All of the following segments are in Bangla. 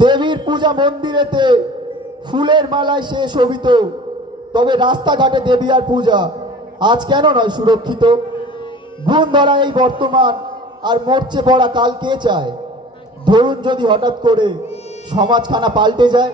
দেবীর পূজা মন্দিরেতে ফুলের মালায় শেষ শোভিত, তবে রাস্তাঘাটে দেবী আর পূজা আজ কেন নয় সুরক্ষিত? গুণ ধরা এই বর্তমান আর মরচে পড়া কাল কে চায়? ধরুন যদি হঠাৎ করে সমাজখানা পাল্টে যায়।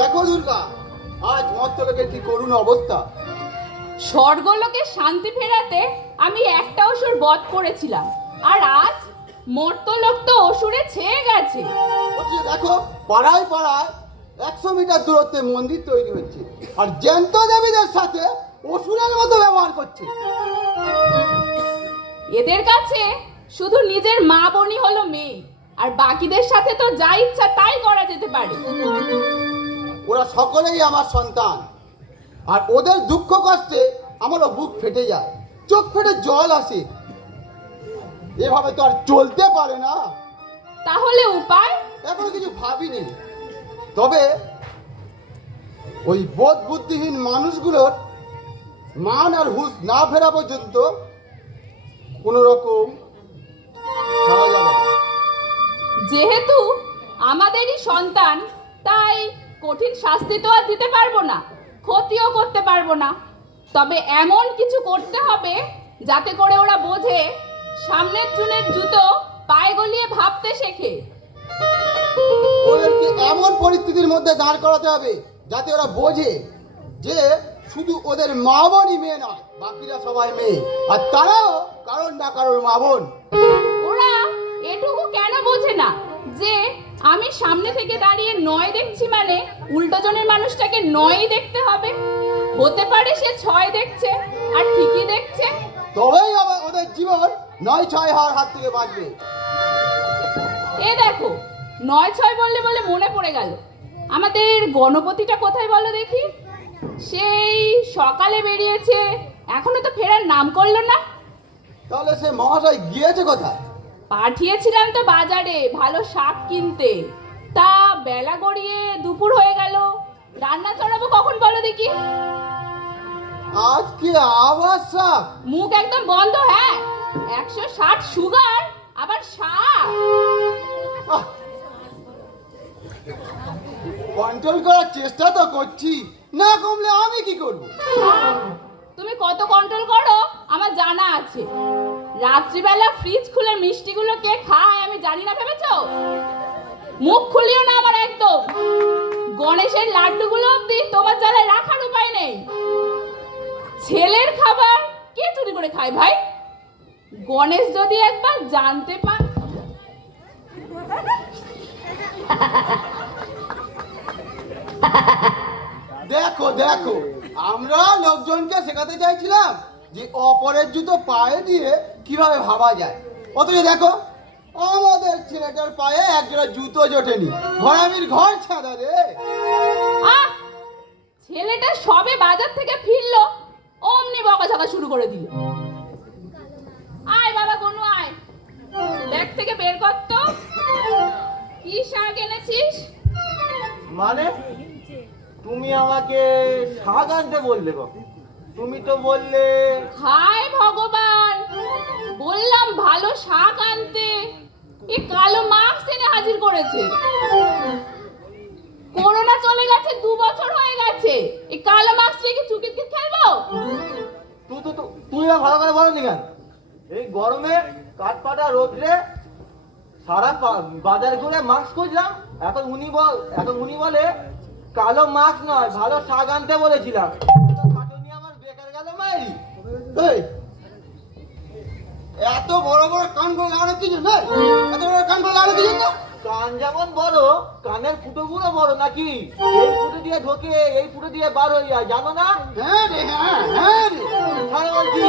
দেখো দুর্গা, আজ মর্তলোকের কি করুণ অবস্থা। স্বর্গলোকে শান্তি ফেরাতে আমি একটা অসুর বধ করেছিলাম, আর আজ মর্তলোক তো অসুরে ছেয়ে গেছে। দেখো, পাড়ায় পাড়ায় 100 মিটার দূরত্বে মন্দির তৈরি হচ্ছে, আর জ্যান্ত দেবীদের সাথে অসুরের মতো ব্যবহার করছে। এদের কাছে শুধু নিজের মা বোনই হলো মেয়ে, আর বাকিদের সাথে তো যা ইচ্ছা তাই করা যেতে পারে। ওরা সকলেই আমার সন্তান, আর ওদের দুঃখ কষ্টে আমারও বুক ফেটে যায়, চোখ ফেটে জল আসে। এভাবে তো আর চলতে পারে না। তাহলে উপায়? এখনো কিছু ভাবিনি, তবে ওই বোধ বুদ্ধিহীন মানুষগুলোর মান আর হুঁশ না ফেরা পর্যন্ত কোনো রকম ছাড়া যাবে না। যেহেতু আমাদেরই সন্তান, তাই কঠিন শাস্তি তো আর দিতে পারবো না, ক্ষতিও করতে পারবো না। তবে এমন কিছু করতে হবে যাতে করে ওরা বোঝে, সামনের চুনের জুতো পায়ে গলিয়ে ভাবতে শেখে। ওদেরকে এমন পরিস্থিতির মধ্যে দাঁড় করাতে হবে যাতে ওরা বোঝে যে শুধু ওদের মা বোনই মেয়ে নয়, বাকিরা সবাই মেয়ে, আর তারাও কারণ না কারোর মা বোন। ওরা এটুকু কেন বোঝে না যে আমি সামনে থেকে দাঁড়িয়ে 9 দেখছি মানে উল্টো জনের মানুষটাকে 9ই দেখতে হবে? হতে পারে সে 6 দেখছে, আর ঠিকই দেখছে। তবেই আবার ওদের জীবন 9-6 হওয়ার হাত থেকে বাঁচবে। এ দেখো, 9-6 বললে বলে মনে পড়ে গেল, আমাদের গণপতিটা কোথায় বলো দেখি? সেই সকালে বেরিয়েছে, এখনো তো ফেরার নাম করলো না। তাহলে সে মহাশয় গিয়েছে কোথায়? পাঠিয়েছিলাম তো বাজারে ভালো শাক কিনতে, তা বেলা গড়িয়ে দুপুর হয়ে গেল। রান্না চড়াবো কখন বলো দেখি? আজ কি আবার শাক? মুখ একদম বন্ধ। হ্যাঁ, 160 সুগার, আবার শাক। কন্ট্রোল করার চেষ্টা তো করছি, না কমলে আমি কি করব? তুমি কত কন্ট্রোল করো আমার জানা আছে। রাত্রিবেলা ফ্রিজ খুলে মিষ্টিগুলো কে খায় আমি জানি না ভেবেছো? মুখ খুলিও না আমার একদম। গণেশের লাড্ডুগুলো অবধি তোমার জ্বালায় রাখার উপায় নেই। ছেলের খাবার কে চুরি করে খায় ভাই? গণেশ যদি একবার জানতে পার। দেখো দেখো, আমরা লোকজনকে শেখাতে চাইছিলাম যে অপরের জুতো পায়ে দিয়ে কিভাবে ভাবা যায়, অথচ দেখো আমাদের ছেলেটার পায়ে একজোড়া জুতো জোটেনি। ঘরামির ঘর ছাদা রে। ছেলেটা সবে বাজার থেকে ফিরলো, অমনি বকাঝকা শুরু করে দিল। আয় বাবা গনু আয়, ব্যাগ থেকে বের কর তো, কি শাক এনেছিস? মানে তুমি আমাকে শাক আনতে বললে? তুমি তো বললে। হায় ভগবান, বললাম ভালো শাক আনতে, এ কালো মাছ এনে হাজির করেছে। করোনা চলে গেছে, 2 বছর হয়ে গেছে, এই কালো মাছ রেখে চুকিকে খেলবো? তুই না ভালো করে বলনি কেন? এই গরমে কাঠপাটা রোদ্রে সারা বাজার ঘুরে মাস্ক খুঁজলাম, এখন উনি বলে কালো মাস্ক নয়, ভালো শাক আনতে বলেছিলাম। খাটুনি আমার বেকার গেল মায়েরি। এই, এত বড় বড় কান করে লাগানো কিছু না, এত বড় কান করে লাগানো কিছু না। কান যেমন বড়, কানের ফুটোগুলো বড় নাকি? এই ফুটো দিয়ে ঢোকে, এই ফুটো দিয়ে বার হয়ে যায়, জানো না? হ্যাঁ রে, হ্যাঁ হ্যাঁ রে। ছাড়ো বলছি,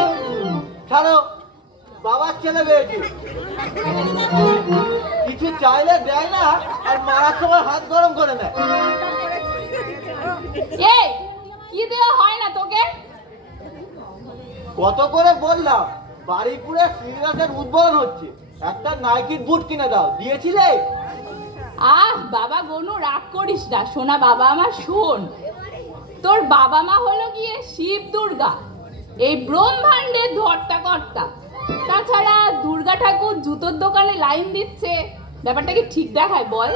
ছাড়ো। বাবার ছেলে পেয়েছি, কিছু চাইলে দেয় না, আর মারার সময় হাত গরম করে নেয়। এই কি দেওয়া হয় না তোকে? কত করে বললাম, বাড়িপুরে শ্রীরাজের উদ্বোধন হচ্ছে, একটা নাইকির বুট কিনে দাও, দিয়েছিলে? বাবা গনু, রাগ করিস না, শোনা বাবা আমার, শোন। তোর বাবা মা হলো গিয়ে শিব দুর্গা, এই ব্রহ্মাণ্ডের ধর্তা কর্তা। তাছাড়া দুর্গা ঠাকুর জুতোর দোকানে লাইন দিচ্ছে, ব্যাপারটা কি ঠিক দেখায় বল?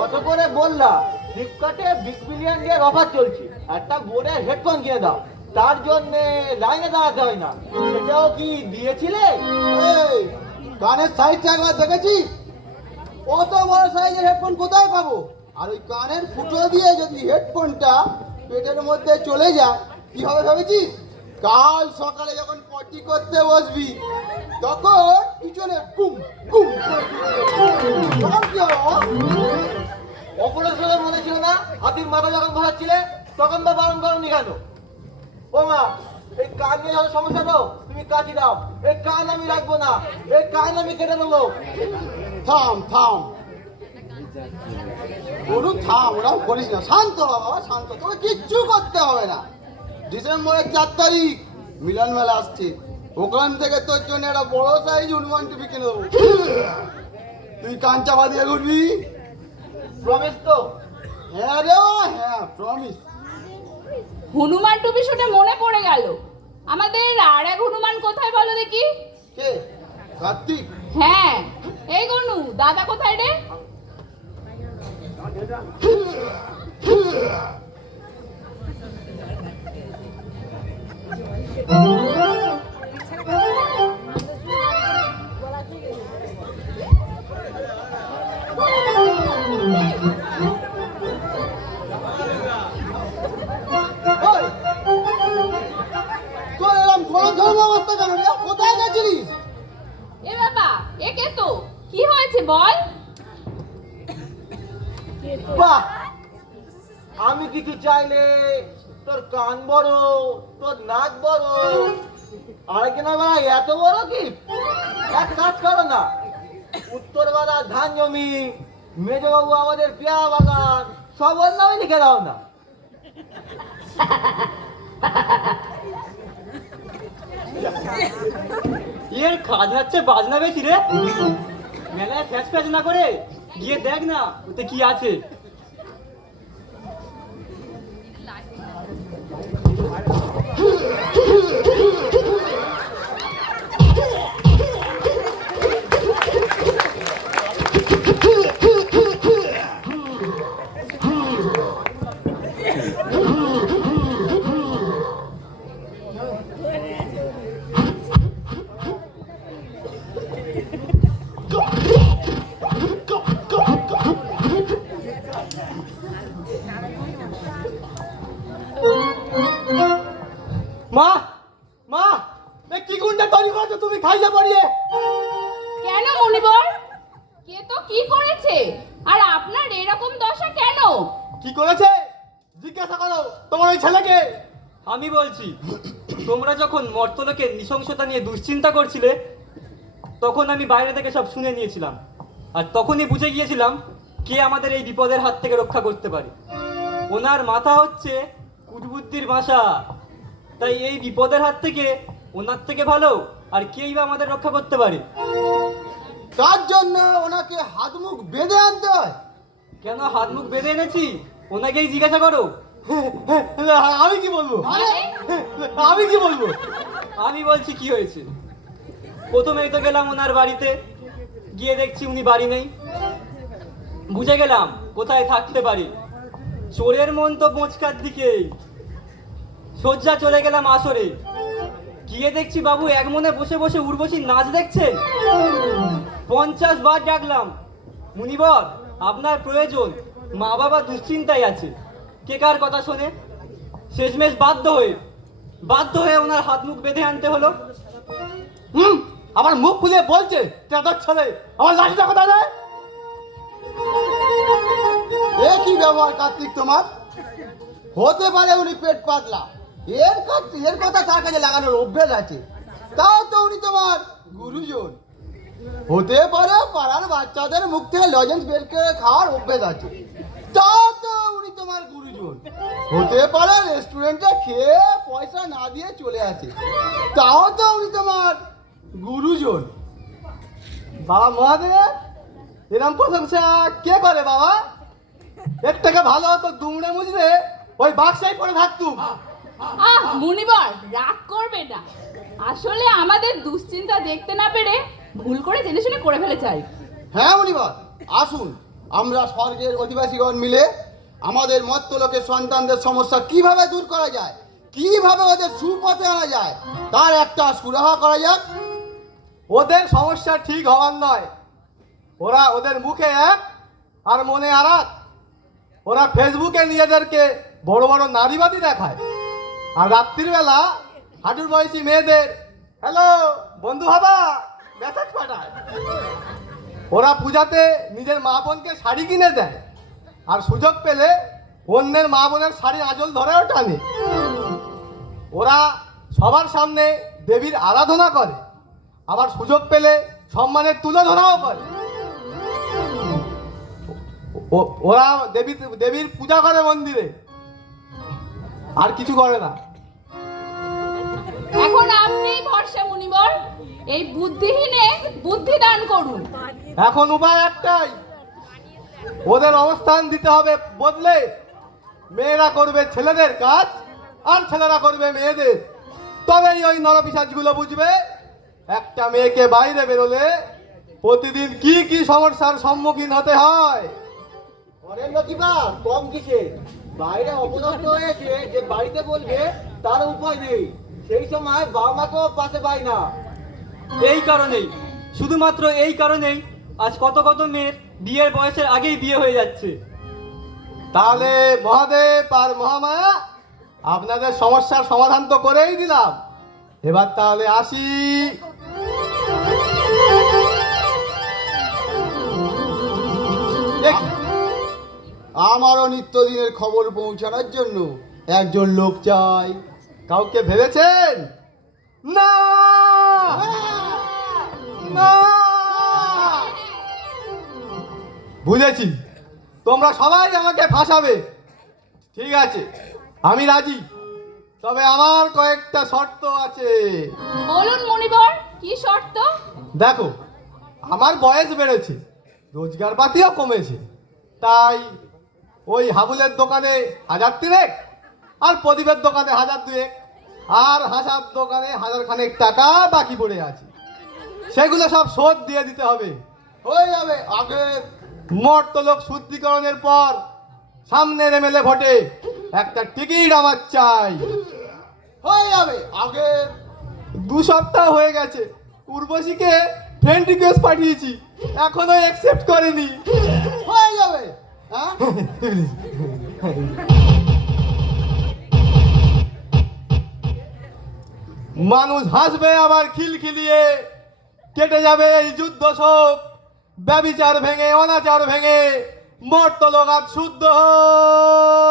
কত করে বললাম, ফ্লিপকার্টে বিগ বিলিয়ন ডের অফার চলছে, একটা বোর্ডের হেডফোন কিনে দাও, তার জন্য লাইনে দাঁড়াতে হয় না, সেটাও কি দিয়েছিলে? এই, কানের সাইজটা একবার দেখেছিস? অত বড় সাইজের হেডফোন কোথায় পাবো? আর ওই কানের ফুটো দিয়ে যদি হেডফোনটা পেটের মধ্যে চলে যায়, কি হবে ভেবেছিস? কাল সকালে যখন পটি করতে বসবি, তখন পিছনে গুম গুম করে দিবে। তখন কি হবে? অপারেশনে মনে ছিল না, হাতির মাথা যখন বসাচ্ছিলে, তখন তো বারণ করনি কেন? ও মা, এই কান নিয়ে যখন সমস্যা তো তুমি কাটি দাও, এই কান আমি রাখবো না, এই কান আমি কেটে নেবো। থাম থাম গরু, থাম, ওরা করিস না, শান্ত হ বাবা, শান্ত। তোকে কিচ্ছু করতে হবে না। ডিসেম্বরের 4 তারিখ মিলন মেলা আসছে, ওখান থেকে তোর জন্য একটা বড় সাইজ হনুমান টিভি কিনে দেবো। তুই কান চাপা দিয়ে ঘুরবি। প্রমিস তো? হ্যাঁ রে, হ্যাঁ প্রমিস। হনুমান টুপি শুনে মনে পড়ে গেল, আমাদের আর এক হনুমান কোথায় বলো দেখি? কে? কার্তিক? হ্যাঁ, এই গনু, দাদা কোথায় রে? ওই, তোর এরকম গরম ধর্ম অবস্থা কেন রে? কোথায় গেছিলিস? এ বাবা, একে তো কি হয়েছে বল? বাহ, আমি কিছু চাইলে তোর কান বড়, তোর নাক বড়, আর কিনা ভাই এত বড় কি? এক কাজ করো না, উত্তরবেলা ধান জমি, মেজবাবু আমাদের পেয়ারা বাগান, সব ওর নামে লিখে দাও না। এর কাজ হচ্ছে বাজনা বেশি রে, মেলায় ফ্যাচ ফ্যাচ না করে গিয়ে দেখ না ওতে কি আছে। মা, মা, এ কি গুন্ডা তৈরি করেছো তুমি খাইয়ে পড়িয়ে? কেন মনিবর, কে তো কি করেছে? আর আপনার এরকম দশা কেন? কি করেছে জিজ্ঞাসা করো তোমার ওই ছেলেকে। আমি বলছি, তোমরা যখন মর্তলোকে নৃশংসতা নিয়ে দুশ্চিন্তা করছিলে, তখন আমি বাইরে থেকে সব শুনে নিয়েছিলাম, আর তখনই বুঝে গিয়েছিলাম কে আমাদের এই বিপদের হাত থেকে রক্ষা করতে পারে। ওনার মাথা হচ্ছে কুটবুদ্ধির ভাষা, তাই এই বিপদের হাত থেকে ওনার থেকে ভালো আর কেই বা আমাদের রক্ষা করতে পারে। তার জন্য ওনাকে হাত মুখ বেঁধে আনতে হয়। কেন হাত মুখ বেঁধে এনেছি ওনাকেই জিজ্ঞাসা করো। আমি কি বলবো? মানে? আমি কি বলবো? আমি বলছি কি হয়েছে। প্রথমেই তো গেলাম ওনার বাড়িতে, গিয়ে দেখছি উনি বাড়ি নেই। বুঝে গেলাম কোথায় থাকতে পারি, চোরের মন তো বোঁচকার দিকে। সজ্জা চলে গেলাম আসরে, গিয়ে দেখছি বাবু এক মনে বসে বসে উর্বশীর নাচ দেখছেন। 50 বার ডাকলাম, মুনিবর আপনার প্রয়োজন, মা বাবা দুশ্চিন্তায় আছে, কে কার কথা শোনে। শেষমেশ বাধ্য হয়ে ওনার হাত মুখ বেঁধে আনতে হলো। আমার মুখ খুলে বলছে তেদার ছেলে, আমার লাঠিটা কথা দেয়। এ কি ব্যবহার কার্তিক তোমার? হতে পারে উনি পেট পাতলা, এর কথা তার কাছে লাগানোর অভ্যেস আছে, তাও তো উনি তোমার গুরুজন। হতে পারে পাড়ার বাচ্চাদের মুখ থেকে লজেন্স বের করে খাওয়ার অভ্যেস আছে, তাও তো উনি তোমার গুরুজন। হতে পারে রেস্টুরেন্টে খেয়ে পয়সা না দিয়ে চলে আসে, তাও তো উনি তোমার গুরুজন। বাবা মহাদেব, এরম প্রশংসা কে করে বাবা? এর থেকে ভালো হতো দুমড়ে মুচড়ে ওই বাক্সায় পড়ে থাকতুম। মুনিবর রাগ করবে না, আসলে আমাদের দুশ্চিন্তা দেখতে না পেরে ভুল করে জেনে শুনে করে ফেলেছে আর কি। হ্যাঁ মুনিবার, আসুন আমরা স্বর্গের অধিবাসীগণ মিলে আমাদের মর্ত্যলোকের সন্তানদের সমস্যা কিভাবে দূর করা যায়, কিভাবে ওদের সুপথে আনা যায়, তার একটা সুরাহা করা যাক। ওদের সমস্যা ঠিক হওয়ার নয়, ওদের মুখে এক আর মনে আর এক। ওরা ফেসবুকে নিজেদেরকে বড় বড় নারীবাদী দেখায়, আর রাত্রিবেলা হাঁটুর বয়সী মেয়েদের হ্যালো বন্ধু হবা মেসেজ পাঠায়। ওরা পূজাতে নিজের মা বোনকে শাড়ি কিনে দেয়, আর সুযোগ পেলে অন্যের মা বোনের শাড়ি আঁচল ধরেও টানে। ওরা সবার সামনে দেবীর আরাধনা করে, আবার সুযোগ পেলে সম্মানের তুলে ধরাও করে। ওরা দেবীর পূজা করে মন্দিরে, আর কিছু করে না। এখন আপনিই ভরসা মুনিবর, এই বুদ্ধিহীনে বুদ্ধি দান করুন। এখন উপায় একটাই, ওদের অবস্থান দিতে হবে বদলে। মেয়েরা করবে ছেলেদের কাজ, আর ছেলেরা করবে মেয়েদের। তবেই ওই নরপিশাচগুলো বুঝবে একটা মেয়েকে বাইরে বেরোলে প্রতিদিন কি কি সমস্যার সম্মুখীন হতে হয়। কম কিসে বাইরে অপদস্থ হয়েছে, যে বাড়িতে বলবে তার উপায় নেই, সেই সময় বাবা মাকেও পাশে পায় না। এই কারণেই, শুধুমাত্র এই কারণেই আজ কত মেয়ের বিয়ের বয়সের আগেই বিয়ে হয়ে যাচ্ছে। তাহলে মহাদেব আর মহামায়া আপনাদের সমস্যার সমাধান তো করেই দিলাম, এবার তাহলে আসি। আমারও নিত্যদিনের খবর পৌঁছানোর জন্য একজন লোক চাই। কাউকে ভেবেছেন? না না, বুঝেছি তোমরা সবাই আমাকে ফাঁসাবে। ঠিক আছে, আমি রাজি, তবে আমার কয়েকটা শর্ত আছে। বলুন মুনিবর, কি শর্ত? দেখো, আমার বয়স বেড়েছে, রোজগার পাতিও কমেছে, তাই ওই হাবুলের দোকানে 1000 তিনেক, আর প্রদীপের দোকানে 1000 দুয়েক, আর হাসার দোকানে 1000 খানেক টাকা বাকি পড়ে আছে। সেগুলো সব শোধ দিয়ে দিতে হবে। হয়ে যাবে। আগে মর্তলোক শুদ্ধিকরণের পর সামনের এমএলএ ভোটে একটা টিকিট আমার চাই। হয়ে যাবে। আগে 2 সপ্তাহ হয়ে গেছে, উর্বশীকে ফ্রেন্ড রিকোয়েস্ট পাঠিয়েছি, এখনো অ্যাকসেপ্ট করেনি। হয়ে যাবে। হ্যাঁ, মানুষ হাসবে আবার খিলখিলিয়ে, কেটে যাবে এই যুদ্ধ শোক, ব্যভিচার ভেঙে অনাচার ভেঙে মর্তলোক আজ শুদ্ধ হোক।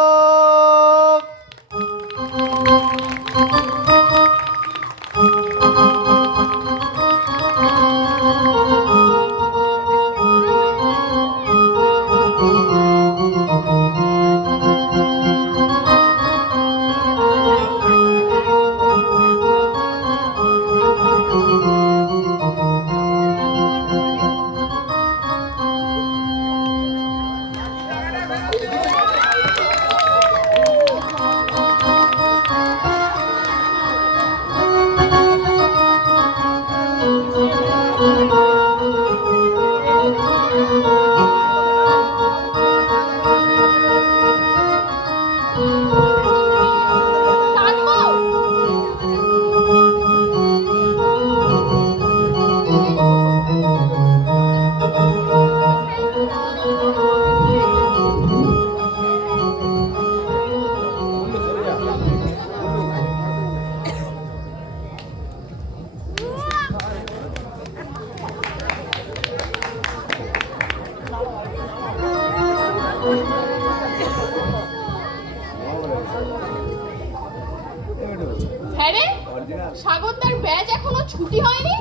সাগরদার ব্যাচ এখনো ছুটি হয়নি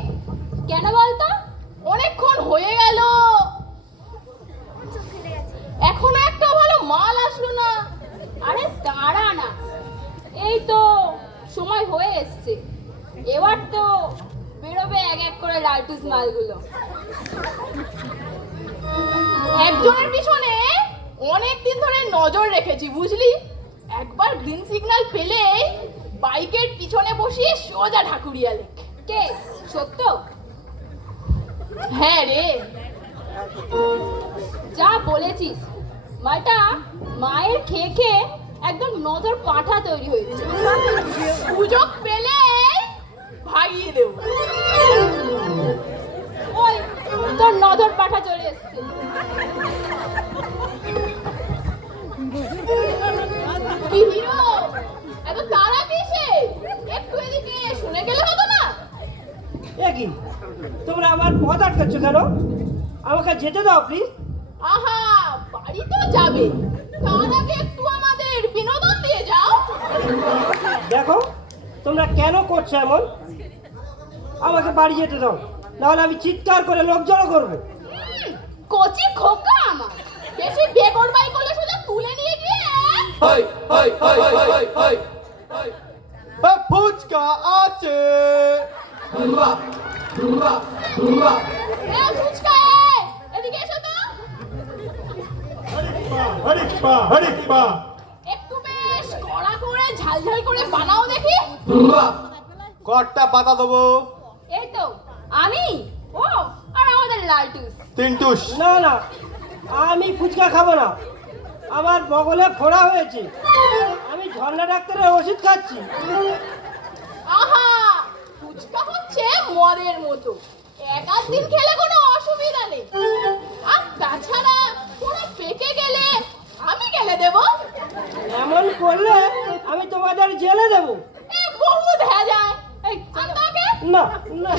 কেন বলতো? অনেকক্ষণ হয়ে গেল, এখনো একটা ভালো মাল আসলো না। আরে দাঁড়া না, এই তো সময় হয়ে এসছে, এবার তো বেরোবে এক এক করে লালটুস মালগুলো। একজনের পিছনে অনেক দিন ধরে নজর রেখেছি বুঝলি, একবার গ্রিন সিগন্যাল পেলেই বাইকের পিছনে বসিয়ে সোজা ঢাকুরিয়া লেক। কে সত্য? হ্যাঁ রে, যা বলেছিস, মাটা মায়ের খেয়ে খেয়ে একদম নজর পাঁঠা তৈরি হয়েছে, সুযোগ পেলে ভাগিয়ে দেব। ওই তোর নজর পাঁঠা চলে এসছে। কি হিরো, এত তারা কিসে? একটু এদিকে শুনে গেলে হতো না? এ কি, তোমরা আমার পথ আটকাচ্ছ কেন? আমাকে যেতে দাও প্লিজ। আহা, বাড়ি তো যাবে, তার আগে একটু আমাদের বিনোদন দিয়ে যাও। দেখো তোমরা কেন করছো এমন, আমাকে বাড়ি যেতে দাও, নাহলে আমি চিৎকার করে লোক জড়ো করবো। কচি খোকা আমার, বেশি বেগর বাই করলে সোজা তুলে নিয়ে গিয়ে ফুচকা আছে। ফুচকা এদিকে এসো তো। একটু বেশ কড়া করে ঝালঝাল করে বানাও দেখি। কটা পাতা দেবো? এই তো আমি, ও আর আমাদের লালটুস। তিনটুস। না না, আমি ফুচকা খাবো না, আমার বগলে ফোড়া হয়েছে, আমি ঝর্ণা ডাক্তারের ওষুধ খাচ্ছি। আহা, ফুচকা হচ্ছে মদের মতো, এক আধ দিন খেলে কোনো অসুবিধা নেই, আর তাছাড়া পুরো পেকে গেলে আমি গেলে দেবো। এমন করলে আমি তোমাদের জেলে দেবো। এ বহু দেখা যায়। এই আন্দাকে না না,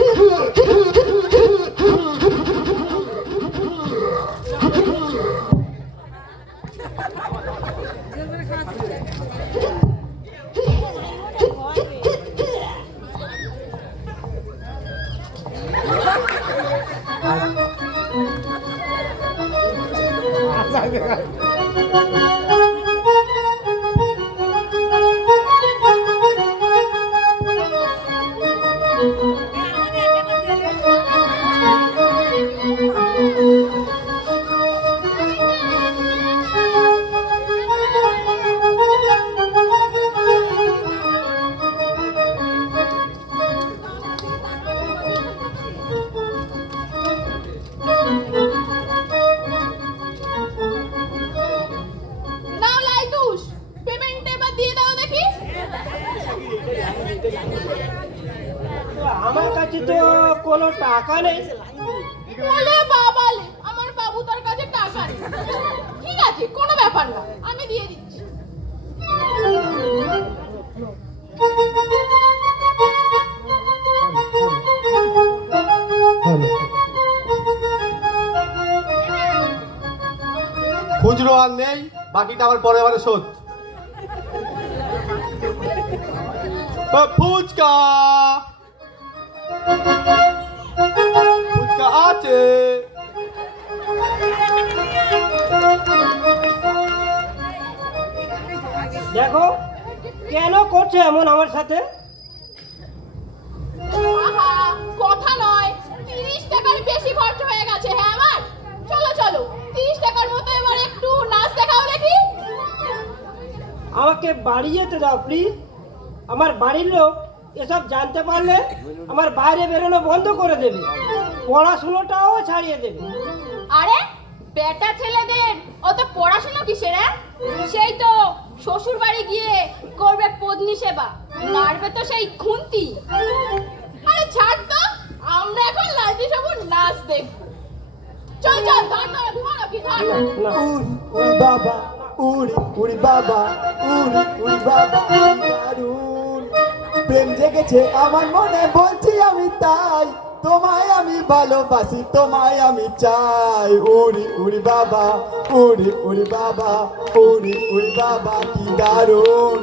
নাও লালটুস, পেমেন্ট এবার দিয়ে দাও দেখি। আমার কাছে তো কোনো টাকা নেই। বলে বাবালে, আমার বাবু তার কাছে টাকা নেই। ঠিক আছে, কোনো ব্যাপার না, আমি দিয়ে দিচ্ছি। খুচরো আর নেই, বাকিটা আবার পরে বারে শোধ। ফুচকা ফুচকা আছে। দেখো কেন করছে এমন আমার সাথে। আহা, কথা নয়, 30 টাকার বেশি খরচ হয়ে গেছে। হ্যাঁ আমার, চলো চলো, 30 টাকার মতো এবার একটু নাচ দেখাও দেখি। আমাকে বাড়ি যেতে দাও প্লিজ, আমার বাড়ির লোক এসব জানতে পারলে আমার বাইরে বেরোনো বন্ধ করে দেবে, পড়াশুনোটাও ছাড়িয়ে দেবে। আরে বেটা ছেলেদের অত পড়াশোনা কিসের? সেই তো শ্বশুর বাড়ি গিয়ে করবে পত্নী সেবা, নাড়বে তো সেই খুন্তি। আরে ছাড় তো, আমরা এখন লালজি সবুর নাচ দেখবো। চল চল, ধর ধর ধর কি ধর। না উড়ি উড়ি বাবা, উড়ি উড়ি বাবা, উড়ি উড়ি বাবা, কি দারুণ প্রেম জেগেছে আমার মনে, বলছি আমি তাই, তোমায় আমি ভালোবাসি, তোমায় আমি চাই। উড়ি উড়ি বাবা, উড়ি উড়ি বাবা, উড়ি উড়ি বাবা, কি দারুণ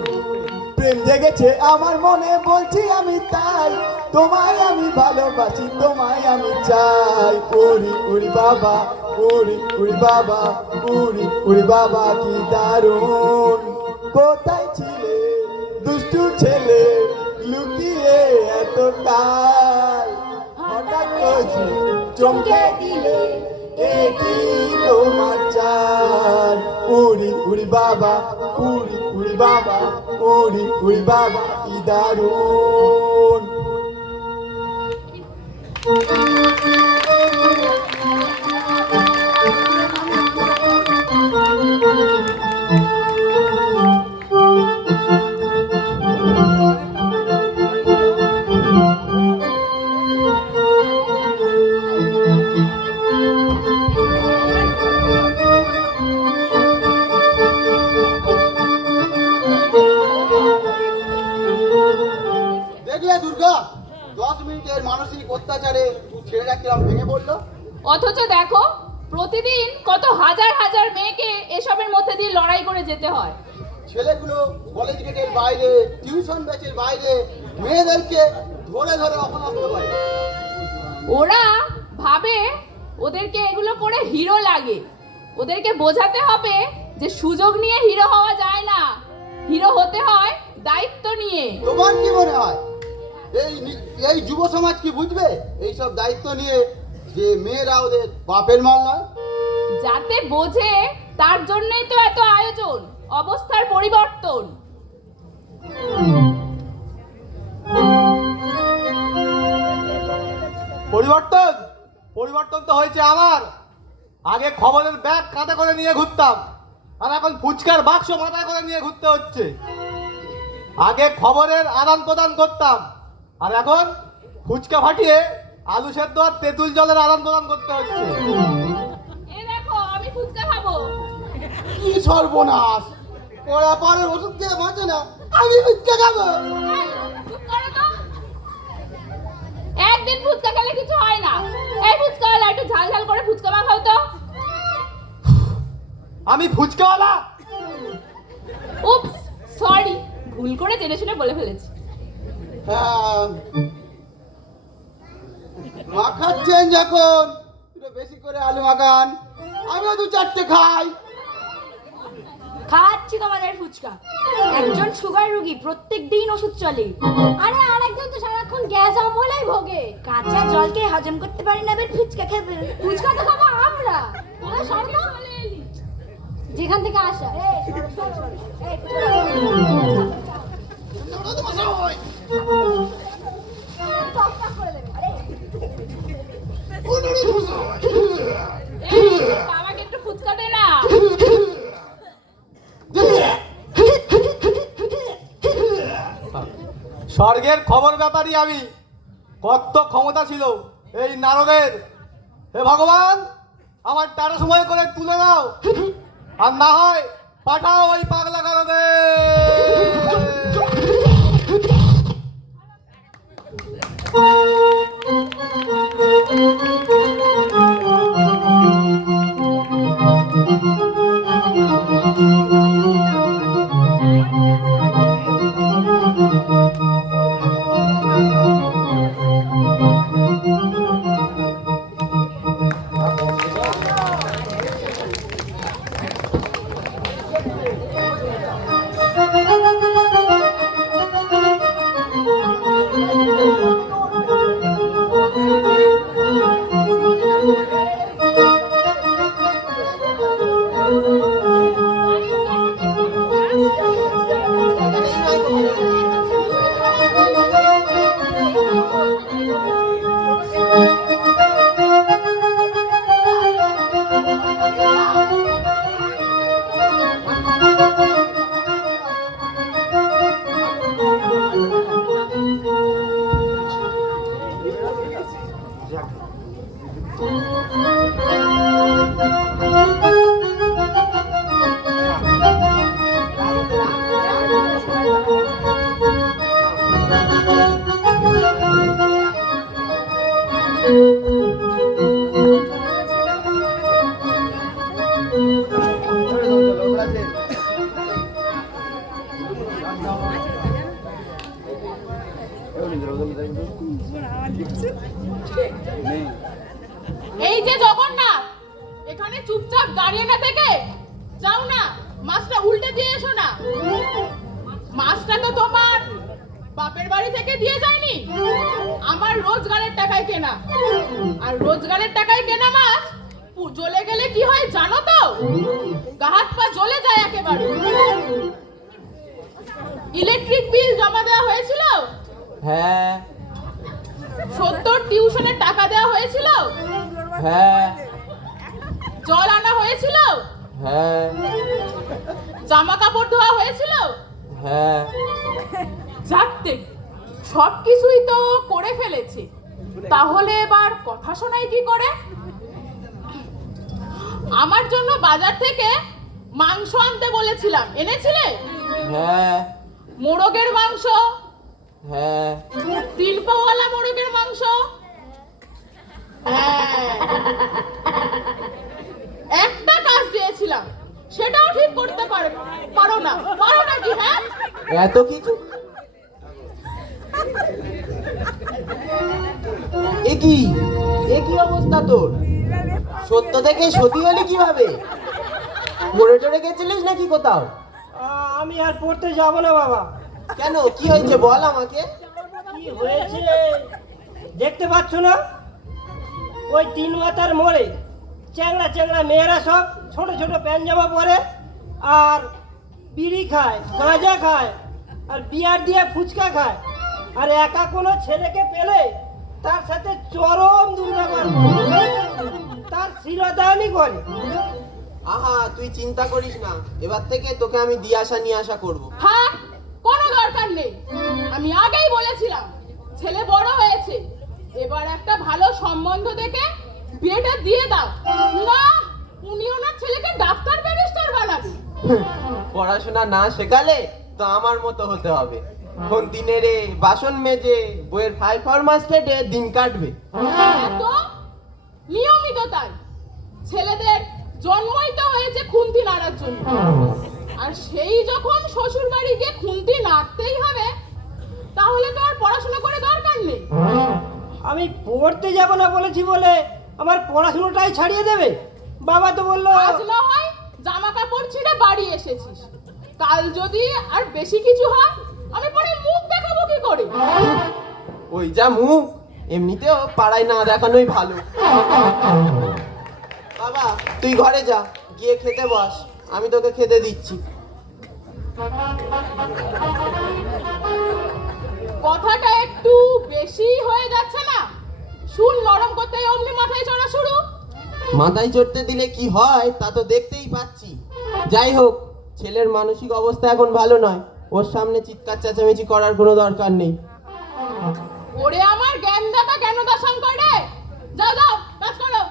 প্রেম জেগেছে আমার মনে, বলছি আমি তাই, তোমায় আমি ভালোবাসি, তোমায় আমি চাই। উড়ি উড়ি বাবা, উড়ি উড়ি বাবা, উড়ি উড়ি বাবা, কি দারুণ। কোথায় ছিলে দুষ্টু ছেলে, লুকিয়ে এতটাই, হঠাৎ করে চমকে দিলে, এটি তোমার চাল। উড়ি উড়ি বাবা, উড়ি উড়ি বাবা, উড়ি উড়ি বাবা, কি দারুণ। দেখলে দুর্গা, 10 মিনিটের মানসিক অত্যাচারে ছেলেরা কিরম ভেঙে পড়লো। অথচ দেখো প্রতিদিন কত হাজার হাজার মেয়েকে এসবের মধ্যে দিয়ে লড়াই করে যেতে হয়। ছেলেগুলো কলেজ গেটের বাইরে, টিউশন ব্যাচের বাইরে মেয়েদেরকে ধরে ধরে অপমানিত করে। ওরা ভাবে ওদেরকে এগুলো করে হিরো লাগে। ওদেরকে বোঝাতে হবে যে সুযোগ নিয়ে হিরো হওয়া যায় না, হিরো হতে হয় দায়িত্ব নিয়ে। তোমার কি মনে হয় এই যুব সমাজ কি বুঝবে এইসব দায়িত্ব নিয়ে যে মেয়েরা ওদের বাপের মাল নয়? যাতে বোঝে, তার জন্যই তো এত আয়োজন, অবস্থার পরিবর্তন। পরিবর্তন পরিবর্তন তো হয়েছে আমার। আগে খবরের ব্যাগ কাঁধে করে নিয়ে ঘুরতাম, আর এখন ফুচকার বাক্স মাথায় করে নিয়ে ঘুরতে হচ্ছে। আগে খবরের আদান প্রদান করতাম, আর এখন ফুচকা ফাটিয়ে আলু সেদ্ধ আর তেঁতুল জলের আদান প্রদান করতে হচ্ছে। এই দেখো আমি ফুচকা খাবো। কি সর্বনাশ! ওরা পারের ওষুধ খেয়ে বাঁচে না, আমি ফুচকা খাবো। চুপ করো তো। একদিন ফুচকা খেলে কিছু হয় না। এই ফুচকা হলে একটু ঝাল ঝাল করে ফুচকা মাখাও তো। আমি ফুচকাওয়ালা? উপস, সরি, ভুল করে জেনে শুনে বলে ফেলেছি। হ্যাঁ, মাখাচ্ছেন যখন একটু বেশি করে আলু মাখান, আমিও 2-4টে খাই। খাচ্ছি তোমাদের ফুচকা। একজন সুগার রোগী, প্রত্যেক দিন ওষুধ চলে। আরে আরেকজন তো সারাক্ষণ গ্যাস অম্বলেই ভোগে। কাঁচা জলকে হজম করতে পারি না, এবার ফুচকা খাবে। ফুচকা তো খাবো আমরা। ওরা সরো তো। যেখান থেকে আসা। এই, বাবাকে একটু ফুচকা দে না। স্বর্গের খবর ব্যাপারী আমি। কত ক্ষমতা ছিল এই নারদের। হে ভগবান, আমার টাটা সময় করে তুলে দাও, আর না হয় পাঠাও ওই পাগলা কারণে। এই যে জগন্নাথ, এখানে চুপচাপ দাঁড়িয়ে না থেকে যাও না, মাছটা উল্টে দিয়ে এসো না। মাছটা তো তোমার বাপের বাড়ি থেকে দিয়ে যায়নি, আমার রোজগারের টাকায় কেনা। আর রোজগারের টাকায় কেনা মাছ জ্বলে গেলে কি হয় জানো তো? গা হাত পা জ্বলে যায় একেবারে। ইলেকট্রিক বিল জমা দেওয়া হয়েছিল? হ্যাঁ 70 টিউশনের টাকা দেওয়া হয়েছিল? হ্যাঁ জল আনা হয়েছিল? হ্যাঁ জামা কাপড় ধোয়া হয়েছিল? হ্যাঁ যাকতে, সব কিছুই তো করে ফেলেছে, তাহলে এবার কথা শোনাই কি করে? আমার জন্য বাজার থেকে মাংস আনতে বলেছিলাম, এনেছিলে? হ্যাঁ মোরগের মাংস, হ্যাঁ 3 পাওয়ালা মোরগের মাংস। হ্যাঁ। একটা কাজ দিয়েছিলাম, সেটাও ঠিক করতে পারো না, পারো নাকি? হ্যাঁ, এত কিছু এ কি অবস্থা তোর? সত্য থেকে সতী হলি কিভাবে? পড়ে টরে গেছিলিস নাকি কোথাও? আমি আর পড়তে যাব না বাবা। কেন, কি হয়েছে বল আমাকে। কি হয়েছে দেখতে পাচ্ছ না? ওই 3 মাথার মোড়ে চ্যাংড়া চ্যাংড়া মেয়েরা সব ছোট ছোট প্যান্ট জামা পরে আর বিড়ি খায়, গাঁজা খায় আর বিয়ার দিয়ে ফুচকা খায়। আর একা কোনো ছেলেকে পেলে তার সাথে চরম দুর্ব্যবহার করে, তার শিরদানি করে। আহা, তুই চিন্তা করিস না, এবার থেকে তোকে আমি দিয়ে আসা নিয়ে আসা করবো। হ্যাঁ, কোনো দরকার নেই। আমি আগেই বলেছিলাম ছেলে বড় হয়েছে, এবার একটা ভালো সম্বন্ধ দেখে বিয়েটা দিয়ে দাও। না, উনি ওনার ছেলেকে ডাক্তার ব্যারিস্টার বানাবে। পড়াশোনা না শেখালে তো আমার মতো হতে হবে। খন্তি নেড়ে, বাসন মেজে, বইয়ের ফাই ফরমাস কেটে দিন কাটবে। তো নিয়মিত তাই। ছেলেদের জন্মই তো হয়েছে খুন্তি নাড়ার জন্য, আর সেই যখন শ্বশুর বাড়ি গিয়ে খুন্তি নাড়তেই হবে, তাহলে তো আর পড়াশোনা করে দরকার নেই। আমি পড়তে যাব না বলেছি বলে আমার পড়াশোনাটাই ছাড়িয়ে দেবে? বাবা তো বললো আজ না হয় জামা কাপড় ছিঁড়ে বাড়ি এসেছিস, কাল যদি আর বেশি কিছু হয়, আমি পরে মুখ দেখাবো কি করে? ওই যা মুখ, এমনিতেও পাড়ায় না দেখানোই ভালো। বাবা, তুই ঘরে যা, গিয়ে খেতে বস, আমি তোকে খেতে দিচ্ছি। কথাটা একটু বেশি হয়ে যাচ্ছে না? শুন, নরম করতে অমনি মাথায় চড়া শুরু। মাথায় চড়তে দিলে কি হয় তা তো দেখতেই পাচ্ছি। যাই হোক, ছেলের মানসিক অবস্থা এখন ভালো নয়, ওর সামনে চিৎকার চেঁচামেচি করার কোনো দরকার নেই। ওরে আমার জ্ঞানদাতা জ্ঞানদা শঙ্কর রে, যাও যাও কাজ করো।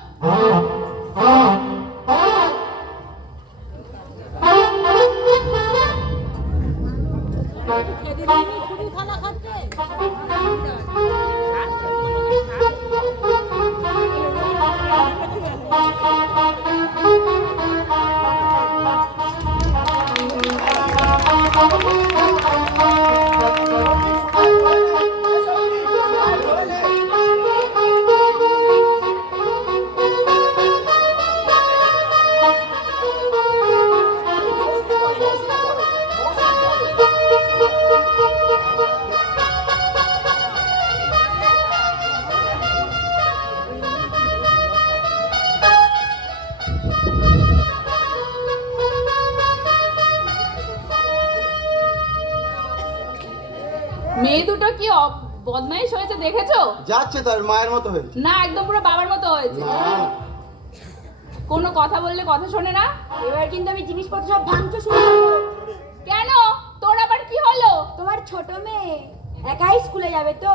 মেয়ে দুটো কি বদমাইশ হয়েছে দেখেছো? যাচ্ছে তার মায়ের মতো হয়েছে। না, একদম পুরো বাবার মতো হয়েছে। না, না। কোনো কথা বললে কথা শোনে না। এবার কিন্তু আমি জিনিসপত্র সব ভাঙতে শুরু করবো। কেন, তোর আবার কি হলো? তোমার ছোট মেয়ে একাই স্কুলে যাবে তো?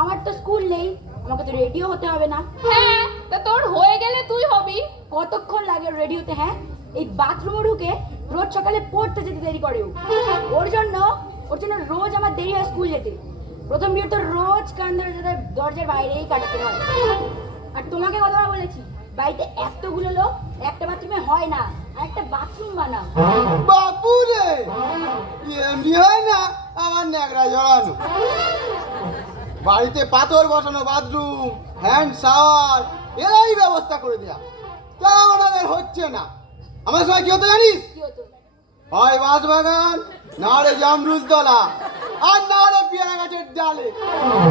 আমার তো স্কুল নেই, আমাকে তো রেডিও হতে হবে না? হ্যাঁ, তা তোর হয়ে গেলে তুই হবি। কতক্ষণ লাগে রেডিওতে? হ্যাঁ, এই বাথরুমে ঢুকে রোজ সকালে পড়তে যেতে দেরি করে ও। ওর জন্য রোজ আমার দেরি হয় স্কুল যেতে। প্রথম বিয়ে তো রোজ কান ধরে দরজার বাইরেই কাটাতে হয়। আর তোমাকে কতবার বলেছি, বাড়িতে এতগুলো লোক একটা বাথরুমে হয় না, আর একটা বাথরুম বানাও। বাপু রে, এমনি হয় না আমার ন্যাকড়া জড়ানো। বাড়িতে পাথর বসানো বাথরুম, হ্যান্ড শাওয়ার এরাই ব্যবস্থা করে দেয়া, তা ওনাদের হচ্ছে না। আমার সময় কি হতো জানিস? কি হতো? হয় বাঁশবাগান, না হলে জামরুলতলা, আর না হলে পেয়ারা গাছের ডালে,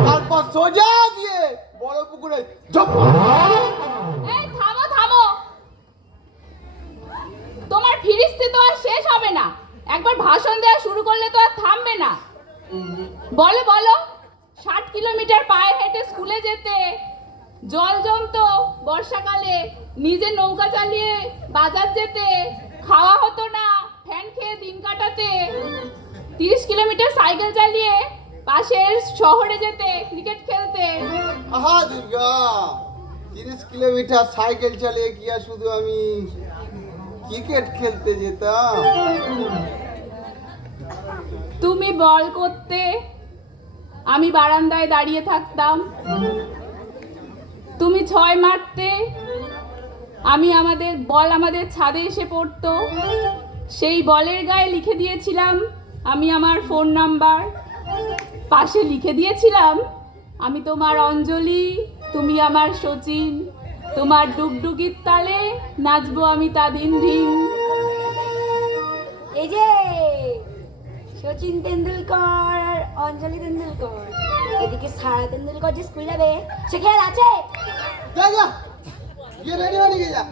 তারপর সোজা দিয়ে বড় পুকুরে ঝপ। এই থামো থামো, তোমার ফিরিস্তি তো আর শেষ হবে না। একবার ভাষণ দেওয়া শুরু করলে তো আর থামবে না। বলো বলো, 60 কিলোমিটার পায়ে হেঁটে স্কুলে যেতে, জল জমতো বর্ষাকালে, নিজে নৌকা চালিয়ে বাজার যেতে, খাওয়া হতো না, ফ্যান খেয়ে দিন কাটাতে, 30 কিলোমিটার সাইকেল চালিয়ে পাশের শহরে যেতে, ক্রিকেট খেলতে। আহা দুর্গা, 30 কিলোমিটার সাইকেল চালিয়ে কি আর শুধু আমি ক্রিকেট খেলতে যেতাম? তুমি বল করতে, আমি বারান্দায় দাঁড়িয়ে থাকতাম। তুমি 6 মারতে, আমি আমাদের ছাদে এসে পড়তো। সেই বলের গায়ে লিখে দিয়েছিলাম আমি আমার ফোন নাম্বার। পাশে লিখে দিয়েছিলাম আমি তোমার অঞ্জলি, তুমি আমার সচিন, তোমার ডুগডুগির তালে নাচবো আমি তা দিন দিন। এই যে সচিন তেন্ডুলকর আর অঞ্জলি তেন্ডুলকর, এদিকে সারা তেন্ডুলকর যে স্কুল যাবে সে খেয়াল আছে? যা যা, গিয়ে রেডি হয়ে নিয়ে যা।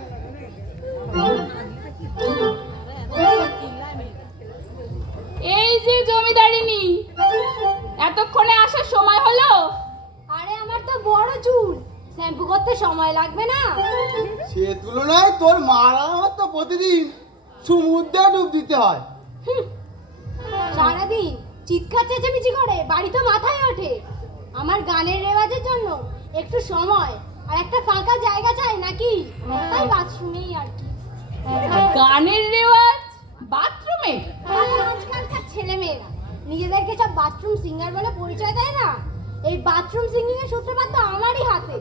এই যে জমিদারিনী, এতক্ষণে আসার সময় হলো? আরে আমার তো বড় চুল, শ্যাম্পু করতে সময় লাগবে না? সে তুলনায় তোর মারা তো প্রতিদিন সমুদ্রে ডুব দিতে হয়। সারাদিন চিৎকার চেঁচামেচি করে বাড়ি তো মাথায় ওঠে। আমার গানের রেওয়াজের জন্য একটু সময় আর একটা ফাঁকা জায়গা চাই নাকি, তাই বাথরুমেই আর কি। গানের রেওয়াজ বাথরুমে? আরে আজকালকার ছেলেমেয়েরা নিজেদেরকে সব বাথরুম সিঙ্গার বলে পরিচয় দেয় না, এই বাথরুম সিঙ্গিং এর সূত্রপাত তো আমারই হাতে।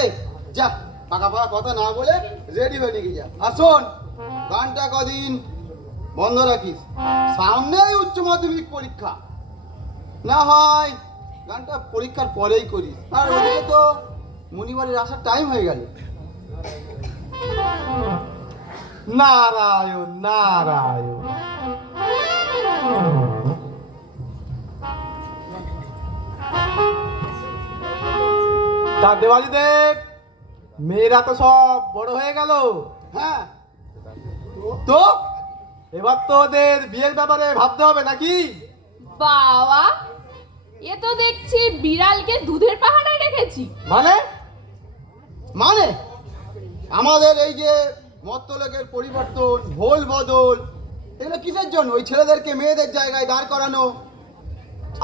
এই যা, পাকা পাকা কথা না বলে রেডি হয়ে নিয়ে যা। আর শোন, গানটা কদিন বন্ধ রাখিস, সামনেই উচ্চ মাধ্যমিক পরীক্ষা, না হয় গানটা পরীক্ষার পরেই করিস। আর ওদিকে তো মনিবারের আসার টাইম হয়ে গেল। নারায়ণ নারায়ণ। তা দেওয়ালি দেব, মেয়েরা তো সব বড় হয়ে গেল, হ্যাঁ তো এবার তো ওদের বিয়ের ব্যাপারে ভাবতে হবে নাকি? বাবা, এ তো দেখছি বিড়ালকে দুধের পাহাড়ে রেখেছি। মানে মানে আমাদের এই যে মত্তলোকের পরিবর্তন, ভোল বদল, এগুলো কিসের জন্য? ওই ছেলেদেরকে মেয়েদের জায়গায় দাঁড় করানো।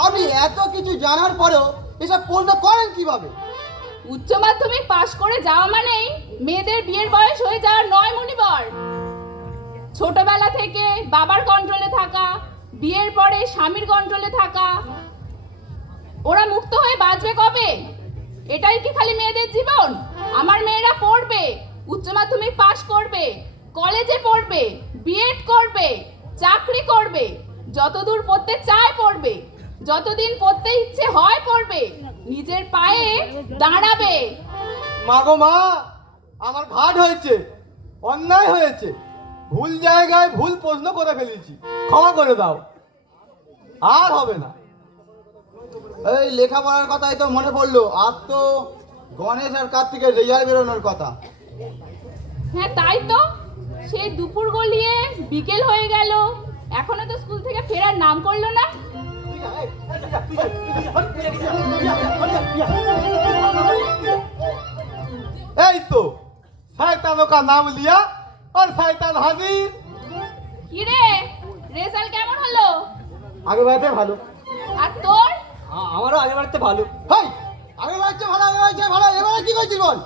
আপনি এত কিছু জানার পরেও এসব পূর্ণ করেন কিভাবে? উচ্চ মাধ্যমিক পাশ করে যাওয়া মানেই মেয়েদের বিয়ের বয়স হয়ে যাওয়া নয় মনিবর। ছোটবেলা থেকে বাবার কন্ট্রোলে থাকা, বিয়ের পরে স্বামীর কন্ট্রোলে থাকা, ওরা মুক্ত হয়ে বাঁচবে কবে? এটাই কি খালি মেয়েদের জীবন? আমার মেয়েরা পড়বে, উচ্চ মাধ্যমিক পাশ করবে, কলেজে পড়বে, বিএড করবে, চাকরি করবে, যতদূর পড়তে চায় পড়বে, যতদিন পড়তে ইচ্ছে হয় পড়বে, নিজের পায়ে দাঁড়াবে। মা গো মা, আমার ঘাট হয়েছে, অন্যায় হয়েছে, ভুল জায়গায় ভুল প্রশ্ন করে ফেলেছি, ক্ষমা করে দাও, আর হবে না। এই লেখাপড়ার কথাই তো মনে পড়লো, আজ তো গণেশ আর কার্তিকের রেজাল্ট বেরোনোর কথা। হ্যাঁ তাই তো, সেই দুপুর গলিয়ে বিকেল হয়ে গেল, এখনো তো স্কুল থেকে ফেরার নাম করলো না। এই তো শয়তানোं का नाम लिया और शैतान हाजिर। কি রে, রেজাল্ট কেমন হলো? আগে বাড়তে ভালো। আর তোর? আমারও আগের বাড়তে ভালো। হেই, আগে বাড়ছে ভালো, আগে বাড়ছে ভালো, এবারে কি করছিস বল?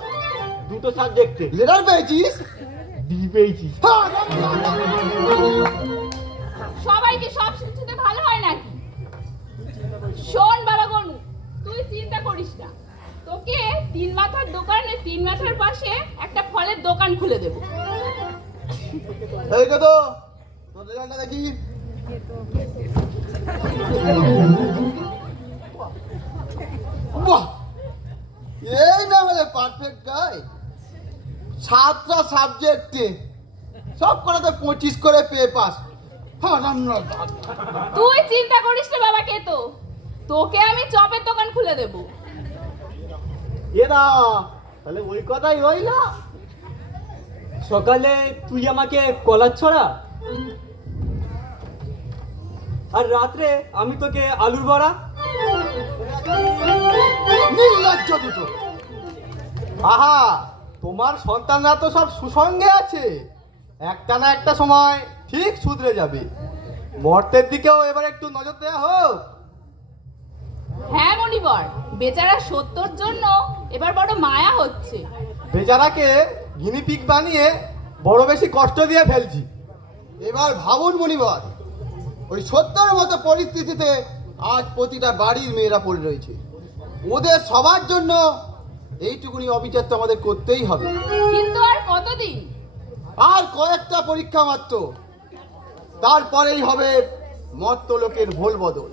দুটো সাবজেক্টে লেটার পেয়েছিস? ডি পেয়েছি। হ্যাঁ, সবাই কি সব কিছুতে ভালো হয় নাকি? শোন বাবা গনু, তুই চিন্তা করিস না, তোকে 3 মাথার দোকানে 3 মাথার পাশে একটা ফলের দোকান খুলে দেব। এই তো তোর রেজাল্টটা দেখি। এই না হলে পারফেক্ট গাই। 7টা সাবজেক্টে সব করাতে 25 করে পেয়ে পাস। তুই চিন্তা করিস না বাবা, কে তো তোকে আমি চপের দোকান খুলে দেব। এরা তাহলে ওই কথাই রইল। সকালে তুই আমাকে কলার ছড়া, আর রাত্রে আমি তোকে আলুর বড়া। নির্লজ্জ দুটো। আহা, তোমার সন্তানরা তো সব সুসঙ্গে আছে, একটা না একটা সময় ঠিক শুধরে যাবে। মর্তের দিকেও এবার একটু নজর দেওয়া হোক। হ্যাঁ মনিবর, বেচারা সত্যর জন্য এবার বড় মায়া হচ্ছে। বেচারাকে গিনিপিগ বানিয়ে বড় বেশি কষ্ট দিয়ে ফেলছি। এবার ভাবুন মনিবর, ওই সত্যের মতো পরিস্থিতিতে আজ প্রতিটা বাড়ির মেয়েরা পড়ে রয়েছে। ওদের সবার জন্য এইটুকুনি অবিচার তো আমাদের করতেই হবে। কিন্তু আর কতদিন? আর কয়েকটা পরীক্ষা মাত্র, তারপরেই হবে মর্ত লোকের ভোল বদল।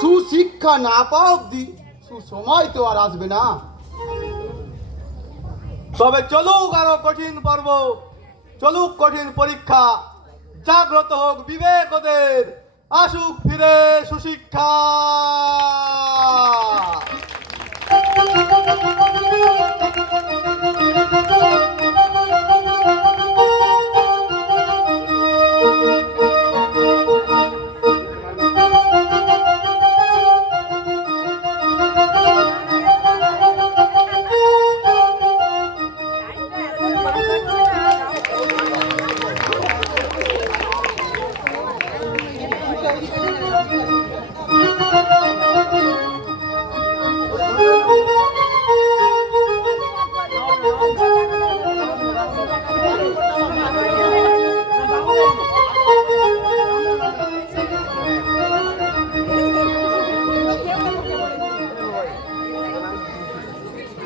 সুশিক্ষা না পাওয়া অব্দি সুসময় তো আর আসবে না। তবে চলুক আরো কঠিন পর্ব, চলুক কঠিন পরীক্ষা, জাগ্রত হোক বিবেক ওদের, আসুক ফিরে সুশিক্ষা।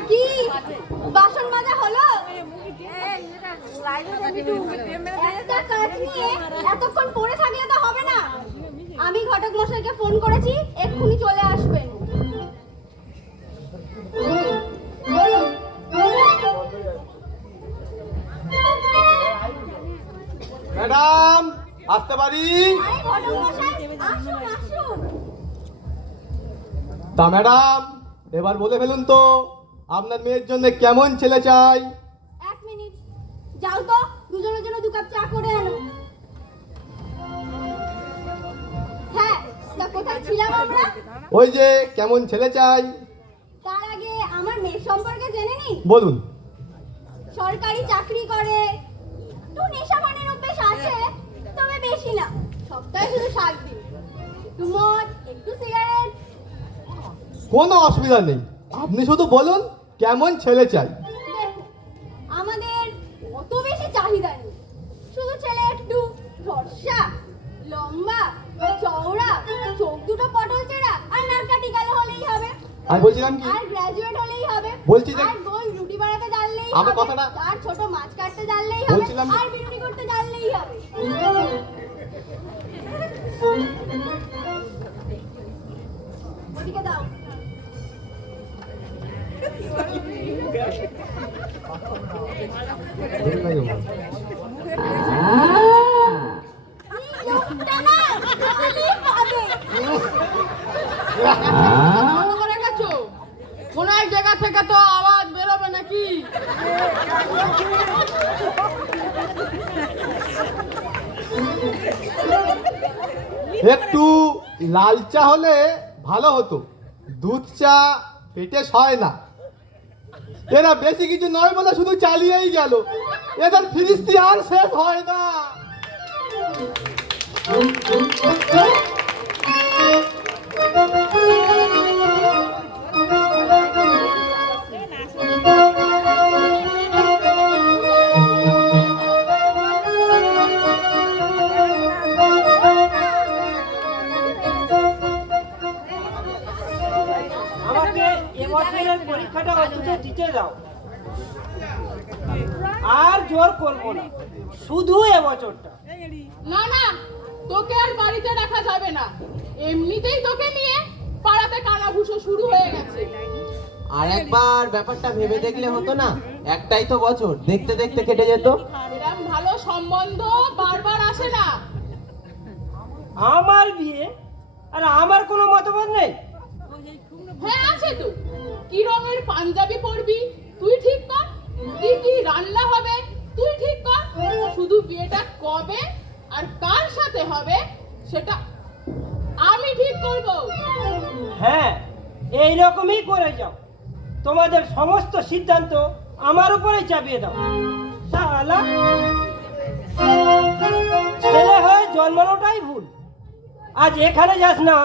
কি বাসন মাজা হলো? একটা কাজ নিয়ে এতক্ষণ পড়ে থাকলে তো হবে না। আমি ঘটক মশাইকে ফোন করেছি, এক্ষুনি চলে আসবেন। ম্যাডাম, আসতে পারি? আরে ঘটক মশাই, আসুন আসুন। তা ম্যাডাম, এবার বলে ফেলুন তো আপনার মেয়ের জন্য কেমন ছেলে চাই? 1 মিনিট, যাও তো দুজনের জন্য 2 কাপ চা করে আনো। হ্যাঁ, তা কোথায় ছিলাম আমরা? ওই যে কেমন ছেলে চাই। তার আগে আমার মেয়ের সম্পর্কে জেনে নিন। বলুন। সরকারি চাকরি করে, একটু নেশাপানের অভ্যেস আছে, তবে বেশি না, সপ্তাহে শুধু 7 দিন, একটু মদ, একটু সিগারেট। কোনো অসুবিধা নেই, আপনি শুধু বলুন কেমন ছেলে চাই। দেখুন, আমাদের অত বেশি চাহিদা নেই, শুধু ছেলে একটু ফর্সা, লম্বা, চওড়া, চোখ দুটো পটল চেরা আর নাককাটি কালো হলেই হবে। আমি বলছিলাম কি, আর গ্র্যাজুয়েট হলেই হবে। বলছি যে- আর গোল রুটি বানাতে জানলেই আমার হবে। কথাটা- আর ছোট মাছ কাটতে জানলেই হবে। বলছিলাম- আর বিনুনি করতে জানলেই হবে। ওদিকে দাও। এই লোকটা না, খালি পাবে। বন্ধ করে গেছো? কোন এক জায়গা থেকে তো আওয়াজ বেরোবে নাকি? একটু লাল চা হলে ভালো হতো, দুধ চা পেটে সয় না। এরা বেশি কিছু নয় বলে শুধু চালিয়েই গেল, এদের ফিরিস্তি আর শেষ হয় না। আমাকে এবছরের পরীক্ষাটা অন্তত দিতে দাও। আর জোর করবো না, শুধু এবছরটা। না না, তোকে আর বাড়িতে রাখা যাবে না। এমনিতেই তোকে নিয়ে পাড়াতে কানাঘুষো শুরু হয়ে গেছে। আর একবার ব্যাপারটা ভেবে দেখলে হতো না? একটাই তো বছর, দেখতে দেখতে কেটে যেত। এরকম ভালো সম্বন্ধ বারবার আসে না। আমার বিয়ে আর আমার কোনো মতভেদ নেই। হ্যাঁ আছে তো। কি রঙের পাঞ্জাবি পরবি তুই ঠিক কর, কি কি রান্না হবে তুই ঠিক কর, শুধু বিয়েটা কবে আর কার সাথে হবে সেটা আমি ঠিক করব। হ্যাঁ, এই রকমই করে যাও। তোমাদের সমস্ত সিদ্ধান্ত আমার উপরেই চাপিয়ে দাও। শালা, ছেলে হয়ে জন্মানোটাই ভুল। আজ এখানে যাস না,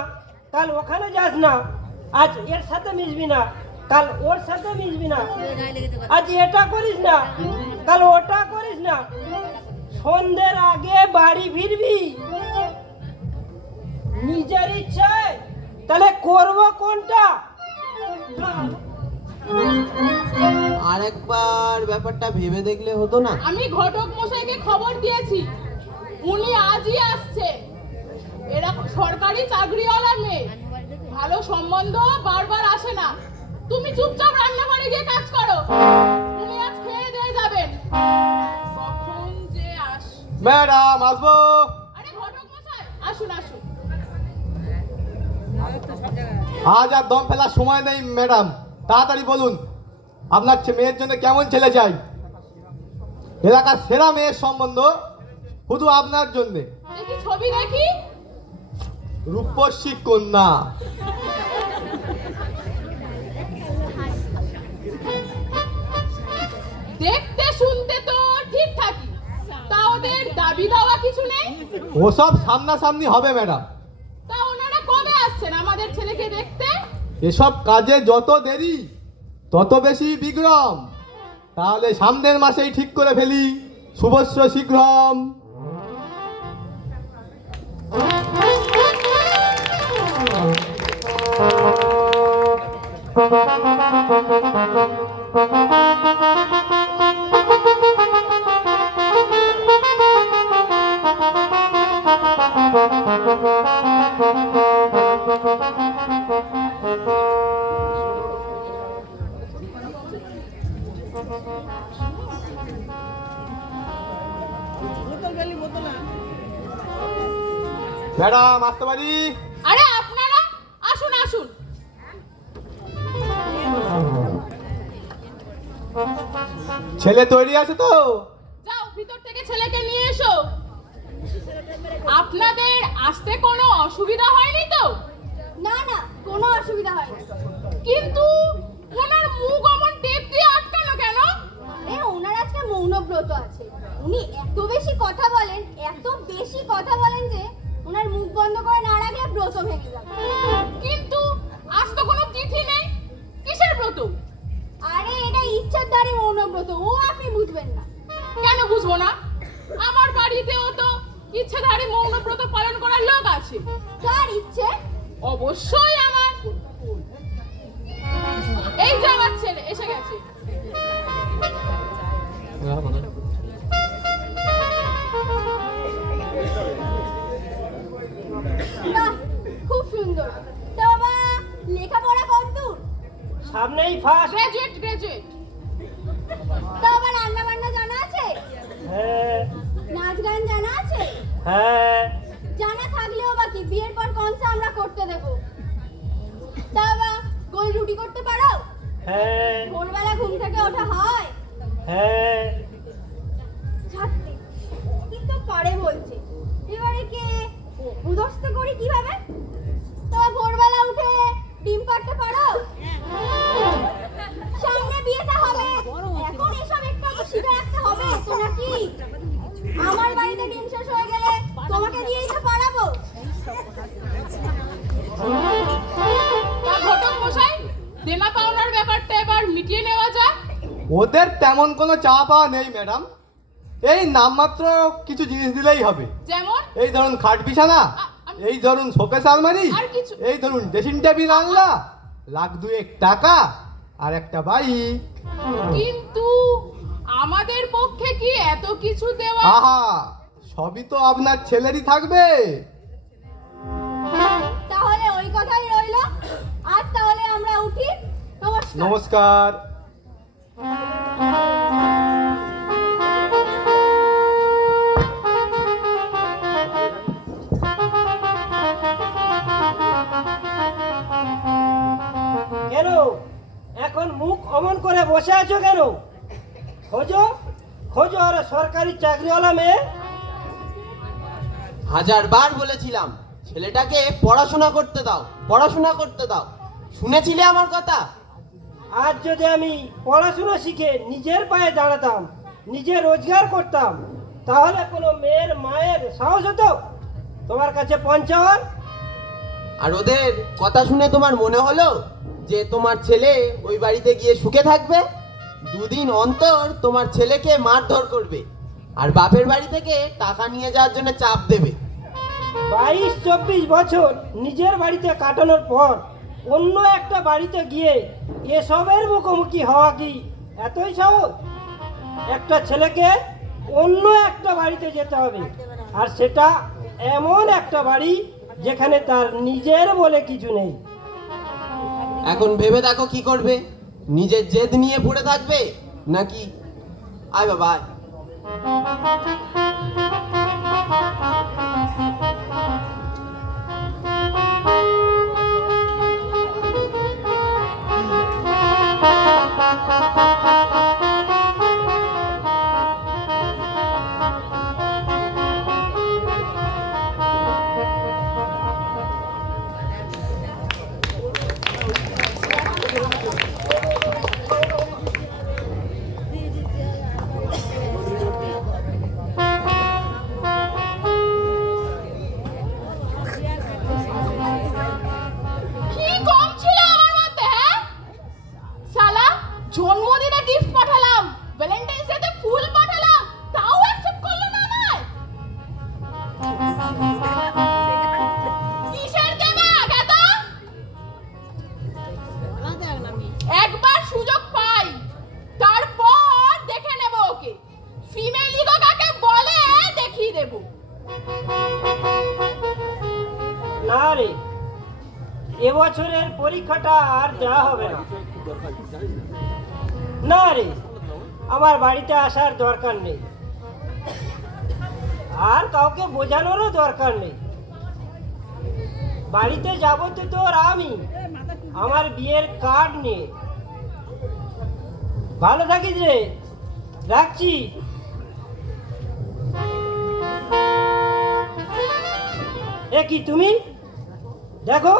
কাল ওখানে যাস না। আজ এর সাথে মিশবি না, কাল ওর সাথে মিশবি না। আজ এটা করিস না, কাল ওটা করিস না। সন্ধ্যের আগে বাড়ি ফিরবি নিজের ইচ্ছায়, তাহলে করব কোনটা? আর একবার ব্যাপারটা ভেবে দেখলে হতো না? আমি ঘটক মশাইকে খবর দিয়েছি, উনি আজই আসছে। এরা সরকারি চাকরিওয়ালা মেয়ে, ভালো সম্বন্ধ বারবার আসে না। তুমি চুপচাপ রান্নাঘরে গিয়ে কাজ করো, উনি আজ খেয়ে দিয়ে যাবেন। কখন যে ম্যাডাম আসবো? আরে ঘটক মশাই আসুন আসুন। আজ আর দম ফেলার সময় নেই ম্যাডাম, তাড়াতাড়ি বলুন আপনার মেয়ের জন্য কেমন ছেলে চাই? এলাকার সেরা মেয়ের সম্বন্ধ শুধু আপনার জন্য। দেখি ছবি দেখি। রূপসী কন্যা। দেখতে শুনতে তো ঠিকঠাকই, তা ওদের দাবি দেওয়া কিছু নেই? ওসব সামনাসামনি হবে ম্যাডাম। তা ওনারা কবে আসছেন আমাদের ছেলেকে দেখতে? এসব কাজে যত দেরি তত বেশি বিগ্রম। তাহলে সামনের মাসেই ঠিক করে ফেলি, শুভস্য শীঘ্রম। ম্যাডাম আসতে পারি? আরে আপনারা আসুন আসুন। ছেলে তৈরি আছে তো? যাও ভিতর থেকে ছেলেকে নিয়ে এসো। আপনাদের আসতে কোনো অসুবিধা হয়নি তো? না না, কোনো অসুবিধা হয়নি। কিন্তু ওনার মুখ অমন টেপ দিয়ে আটকানো কেন? ওনার আজকে মৌনব্রত আছে। উনি এত বেশি কথা বলেন, এত বেশি কথা বলেন যে ওনার মুখ বন্ধ করে না রাখলে ব্রত ভেঙে যাবে। কিন্তু আজ তো কোনো তিথি নেই, কিসের ব্রত? আরে এটা ইচ্ছাধারী মৌনব্রত, ও আপনি বুঝবেন না। কেন বুঝবো না? আমার বাড়িতেও তো ইচ্ছেধারী মৌনব্রত পালন করার লোক আছে। কার ইচ্ছে? অবশ্যই আমার। এই যে আমার ছেলে এসে গেছে। বাহ, খুব সুন্দর। তা বাবা লেখাপড়া কতদূর? সামনেই ফার্স্ট। Graduate graduate. তা বাবা রান্না বান্না জানা আছে? হ্যাঁ নাচ গান জানা আছে? হ্যাঁ। জানা থাকলেও বাকি বিয়ের পর কনসা আমরা করতে দেব। তা বাবা গোল রুটি করতে পারো? হ্যাঁ ভোরবেলা ঘুম থেকে ওঠা হয়? হ্যাঁ। ছাড়তে কিন্তু পারে বলছে। এবারে কে উদস্ত করি কিভাবে? তো ভোরবেলা উঠে ডিম পাড়তে পারো? সামনে বিয়েটা হবে, এখন এসব একটু তো শিখে রাখতে হবে তো নাকি? আমার বাড়িতে ডিম শেষ হয়ে গেলে তোমাকে দিয়েই তো পারাবো। তা ঘটক মশাই, দেনা পাওনার ব্যাপারটা এবার মিটিয়ে নেওয়া যাক। ওদের তেমন কোনো চাওয়া পাওয়া নেই ম্যাডাম, এই নামমাত্র কিছু জিনিস দিলেই হবে। যেমন এই ধরুন খাট বিছানা, এই ধরুন শোকেস আলমারি, আর কিছু? এই ধরুন ড্রেসিং টেবিল আনলা, লাখ দুয়েক টাকা আর একটা বাইক। কিন্তু আমাদের পক্ষে কি এত কিছু দেওয়া? আহা, সবই তো আপনার ছেলেরই থাকবে। তাহলে ওই কথাই রইলো। আজ তাহলে আমরা উঠি, তোমার নমস্কার। কেন এখন মুখ অমন করে বসে আছো কেন? খোঁজো খোঁজো আর সরকারি চাকরিওয়ালা মেয়ে। 1000 বার বলেছিলাম ছেলেটাকে পড়াশোনা করতে দাও, পড়াশোনা করতে দাও। শুনেছিলে আমার কথা? আজ যদি আমি পড়াশোনা শিখে নিজের পায়ে দাঁড়াতাম, নিজে রোজগার করতাম, তাহলে কোনো মেয়ের মায়ের সাহস হতো তোমার কাছে পৌঁছাওয়ার? আর ওদের কথা শুনে তোমার মনে হলো যে তোমার ছেলে ওই বাড়িতে গিয়ে সুখে থাকবে? 2 দিন অন্তর তোমার ছেলেকে মারধর করবে আর বাপের বাড়ি থেকে টাকা নিয়ে যাওয়ার জন্য চাপ দেবে। 22-24 বছর নিজের বাড়িতে কাটানোর পর অন্য একটা বাড়িতে গিয়ে এসবের মুখোমুখি হওয়া কি এতই সহজ? একটা ছেলেকে অন্য একটা বাড়িতে যেতে হবে, আর সেটা এমন একটা বাড়ি যেখানে তার নিজের বলে কিছু নেই। এখন ভেবে দেখো কি করবে? নিজের জেদ নিয়ে পড়ে থাকবে নাকি? আয় বাবা আয়। কি কম ছিল আমার মধ্যে, হ্যাঁ? শালা জন্মদিনে গিফট পাঠালাম, ভ্যালেন্টাইন্স ডেতে ফুল পাঠালাম, তাও অ্যাকসেপ্ট করলো না আমায়। কিসের দেমাগ এত? একবার সুযোগ পাই তারপর দেখে নেব ওকে। ফিমেল ইগো কাকে বলে দেখিয়ে দেব। না রে, এবছরের পরীক্ষাটা আর দেওয়া হবে না। না রে, আমার বাড়িতে আসার দরকার নেই, আর কাউকে বোঝানোরও দরকার নেই। বাড়িতে যাবো তো তোর আমি, আমার বিয়ের কার্ড নিয়ে। ভালো থাকিস রে, রাখছি। এ কি তুমি? দেখো,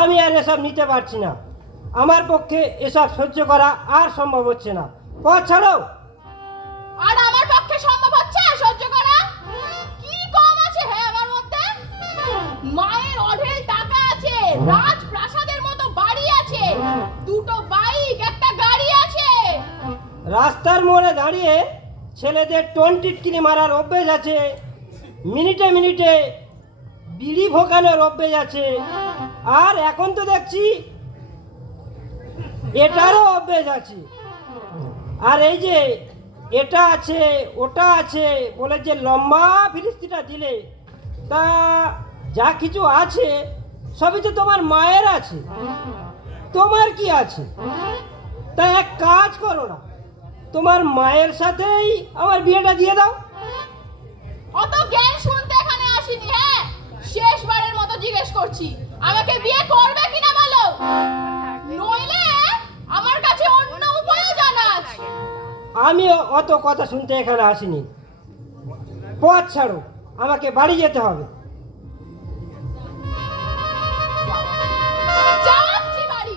আমি আর এসব নিতে পারছি না। আমার পক্ষে এসব সহ্য করা আর সম্ভব হচ্ছে না। পথ ছাড়ো। আর আমার পক্ষে সম্ভব হচ্ছে সহ্য করা? কি কম আছে হ্যাঁ আমার মধ্যে? মায়ের অঢেল টাকা আছে, রাজপ্রাসাদের মতো বাড়ি আছে, 2টো বাইক, একটা গাড়ি আছে। রাস্তার মোড়ে দাঁড়িয়ে ছেলেদের টিটকিরি মারার অভ্যেস আছে, মিনিটে মিনিটে বিড়ি ভোগানোর অভ্যেস আছে, আর এখন তো দেখছি এটারও অভ্যেস আছে। আর এই যে এটা আছে ওটা আছে বলে যে লম্বা ফিরিস্তিটা দিলে, তা যা কিছু আছে সবই তো তোমার মায়ের আছে, তোমার কি আছে? তা এক কাজ করো না, তোমার মায়ের সাথেই আমার বিয়েটা দিয়ে দাও। অত জ্ঞান শুনতে এখানে আসিনি, হ্যাঁ? শেষবারের মতো জিজ্ঞেস করছি, আমাকে বিয়ে করবে কিনা বলো, নইলে আমার কাছে অন্য উপায়ও জানা আছে। আমি অত কথা শুনতে এখানে আসিনি। পথ ছাড়ো, আমাকে বাড়ি যেতে হবে। যাচ্ছি বাড়ি।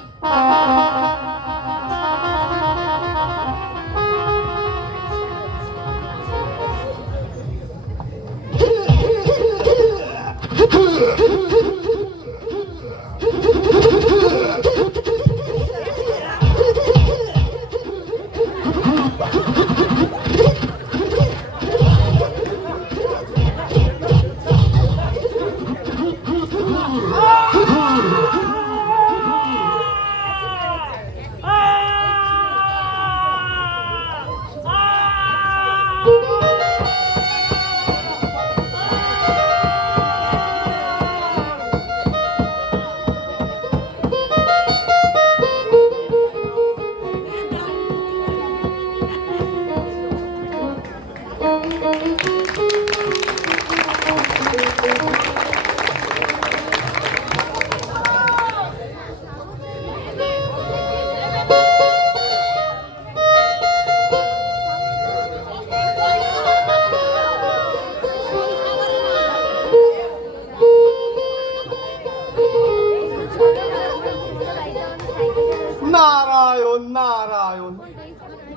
জানুন।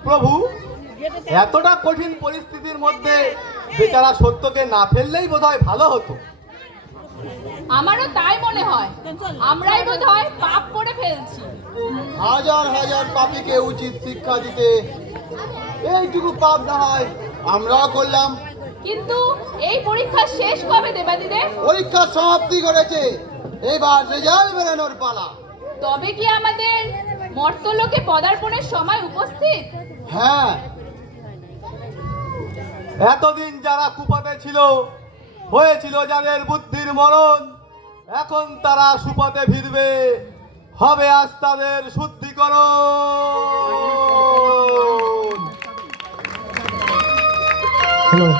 প্রভু, এতটা কঠিন পরিস্থিতির মধ্যে বেচারা সত্যকে না ফেললেই বোধহয় ভালো হতো। আমারও তাই মনে হয়, আমরাই বোধহয় পাপ করে ফেলছি। হাজার হাজার পাপীকে উচিত শিক্ষা দিতে, এইটুকু পাপ না হয় আমরাও করলাম। কিন্তু এই পরীক্ষা শেষ কবে দেবাদিদেব? পরীক্ষা সমাপ্তি করেছে, এবার রেজাল্ট বেরোনোর পালা। তবে কি আমাদের মর্তলোকে পদার্পণের সময় উপস্থিত? হ্যাঁ, এতদিন যারা কুপাতে ছিল, হয়েছিল যাদের বুদ্ধির মরণ, এখন তারা সুপথে ফিরবে, হবে আজ তাদের শুদ্ধিকরণ। হ্যালো,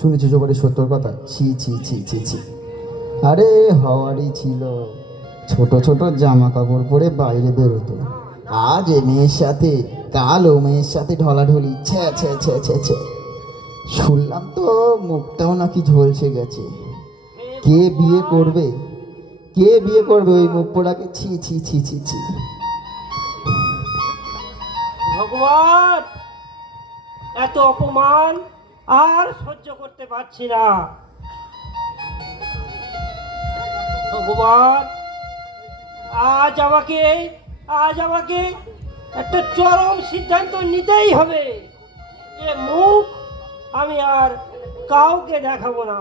শুনেছিস ওবারে সত্যর কথা? ছি ছি ছি ছি ছি। আরে হওয়ারই ছিল, ছোট ছোট জামা কাপড় পরে বাইরে বেরোতো, আজ এ মেয়ের সাথে কাল ও মেয়ের সাথে ঢলাঢলি, ছে ছে ছে ছে ছে। শুনলাম তো মুখটাও নাকি ঝলসে গেছে। কে বিয়ে করবে, কে বিয়ে করবে ওই মুখ পোড়াকে? ছি ছি ছি ছি ছি। ভগবান, এত অপমান আর সহ্য করতে পারছি না। ভগবান, আজ আমাকে একটা চরম সিদ্ধান্ত নিতেই হবে। এ মুখ আমি আর কাউকে দেখাবো না।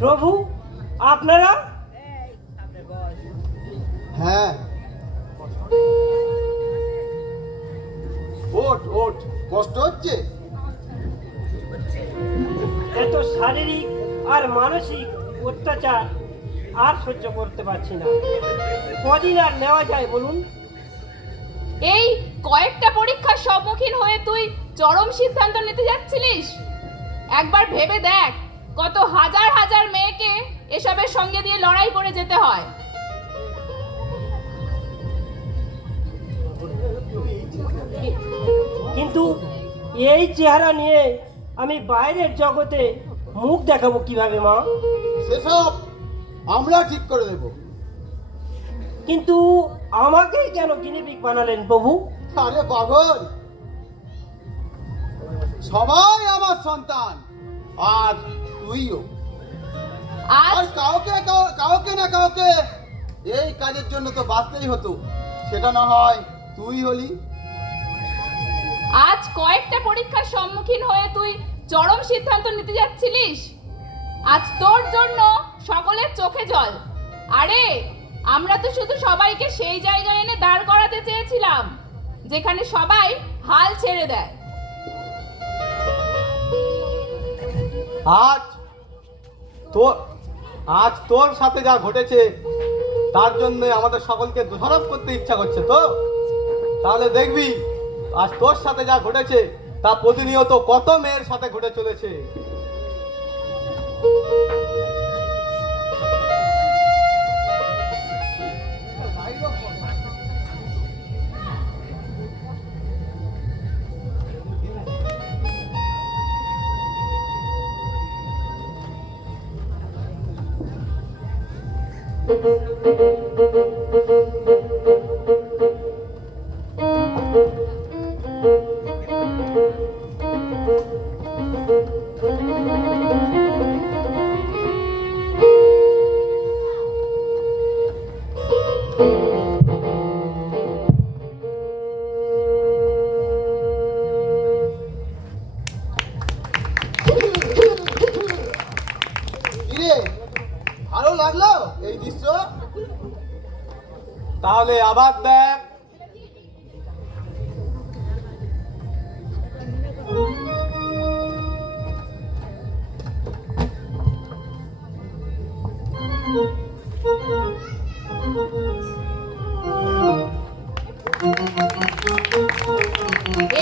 প্রভু, আপনারা? হ্যাঁ, ওঠ ওঠ, কষ্ট হচ্ছে? এত শারীরিক আর মানসিক অত্যাচার আর সহ্য করতে পারছি না। কদিন আর নেওয়া যায় বলুন? এই কয়েকটা পরীক্ষার সম্মুখীন হয়ে তুই চরম সিদ্ধান্ত নিতে যাচ্ছিলিস? একবার ভেবে দেখ, কত হাজার হাজার মেয়েকে এসবের সঙ্গে দিয়ে লড়াই করে যেতে হয়। কিন্তু এই চেহারা নিয়ে আমি বাইরের জগতে মুখ দেখাবো কিভাবে মা? সেসব আমরা ঠিক করে দেব। কিন্তু আমাকেই কেন গিনিপিগ বানালেন প্রভু? আরে পাগল, সবাই আমার সন্তান, আর তুইও। আর আজ কাউকে না কাউকে এই কাজের জন্য তো বাঁচতেই হতো, সেটা না হয় তুই হলি। আজ কয়েকটা পরীক্ষার সম্মুখীন হয়ে তুই চরম সিদ্ধান্ত নিতে যাচ্ছিলিস। আজ তোর জন্য সকলের চোখে জল। আরে আমরা তো শুধু সবাইকে সেই জায়গায় এনে দাঁড় করাতে চেয়েছিলাম যেখানে সবাই হাল ছেড়ে দেয়। আজ তোর সাথে যা ঘটেছে তার জন্য আমাদের সকলকে দোষারোপ করতে ইচ্ছা করছে তো? তাহলে দেখবি আজ তোর সাথে যা ঘটেছে তা প্রতিনিয়ত কত মেয়ের সাথে ঘটে চলেছে। লাগলো এই দৃশ্য? তাহলে আবার দেখ।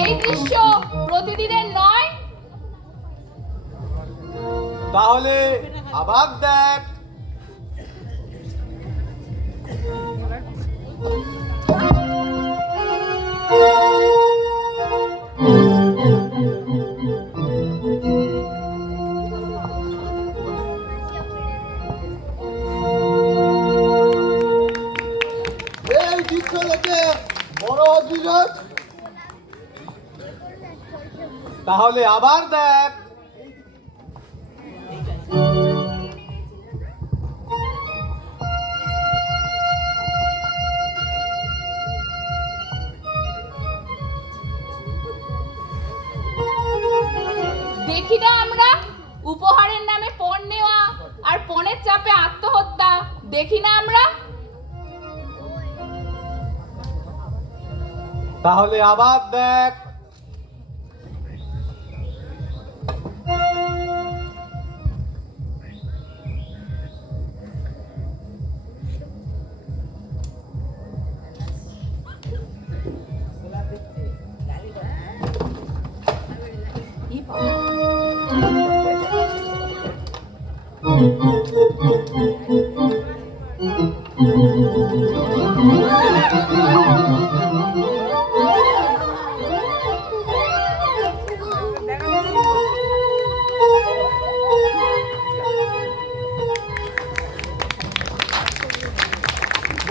এই দৃশ্য প্রতিদিনের নয়। তাহলে আবার দেখ। এই দৃশ্য দেখে বড় অদ্ভুত। তাহলে আবার দেখ। দেখি না আমরা উপহারের নামে পণ নেওয়া আর পণের চাপে আত্মহত্যা? দেখি না আমরা? তাহলে আবার দেখ।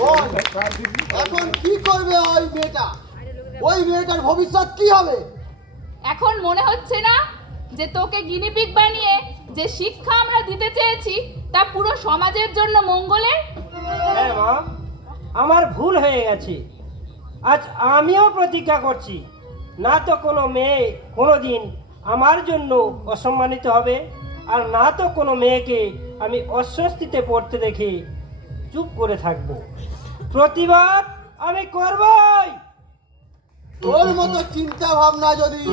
বল, এখন কি করবে ওই মেয়েটা? ওই মেয়েটার ভবিষ্যৎ কি হবে? এখন মনে হচ্ছে না যে তোকে গিনিপিগ বানিয়ে যে শিক্ষা আমরা দিতে চেয়েছি তা পুরো সমাজের জন্য মঙ্গলের? হ্যাঁ মা, আমার ভুল হয়ে গেছে। আজ আমিও প্রতিজ্ঞা করছি, না তো কোনো মেয়ে কোনোদিন আমার জন্য অসম্মানিত হবে, আর না তো কোনো মেয়েকে আমি অস্বস্তিতে পড়তে দেখে চুপ করে থাকবো। প্রতিবাদ আমি করবই। তোর মতো চিন্তা ভাবনা যদি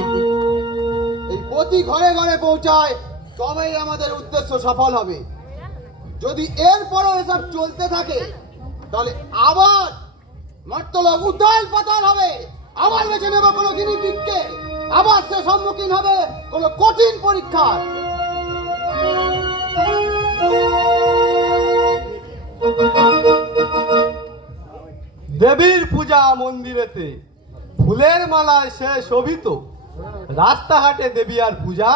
এই প্রতি ঘরে ঘরে পৌঁছায় তবেই আমাদের উদ্দেশ্য সফল হবে। যদি এরপরও এসব চলতে থাকে তাহলে আবার মর্তলোক উদ্ধাল পাতাল হবে। আবার বেছে নেব কোনো গিনিপিগকে, আবার সে সম্মুখীন হবে কোনো কঠিন পরীক্ষার। দেবীর পূজা মন্দিরেতে ফুলের মালায় সে শোভিত, রাস্তাঘাটে দেবী আর পূজা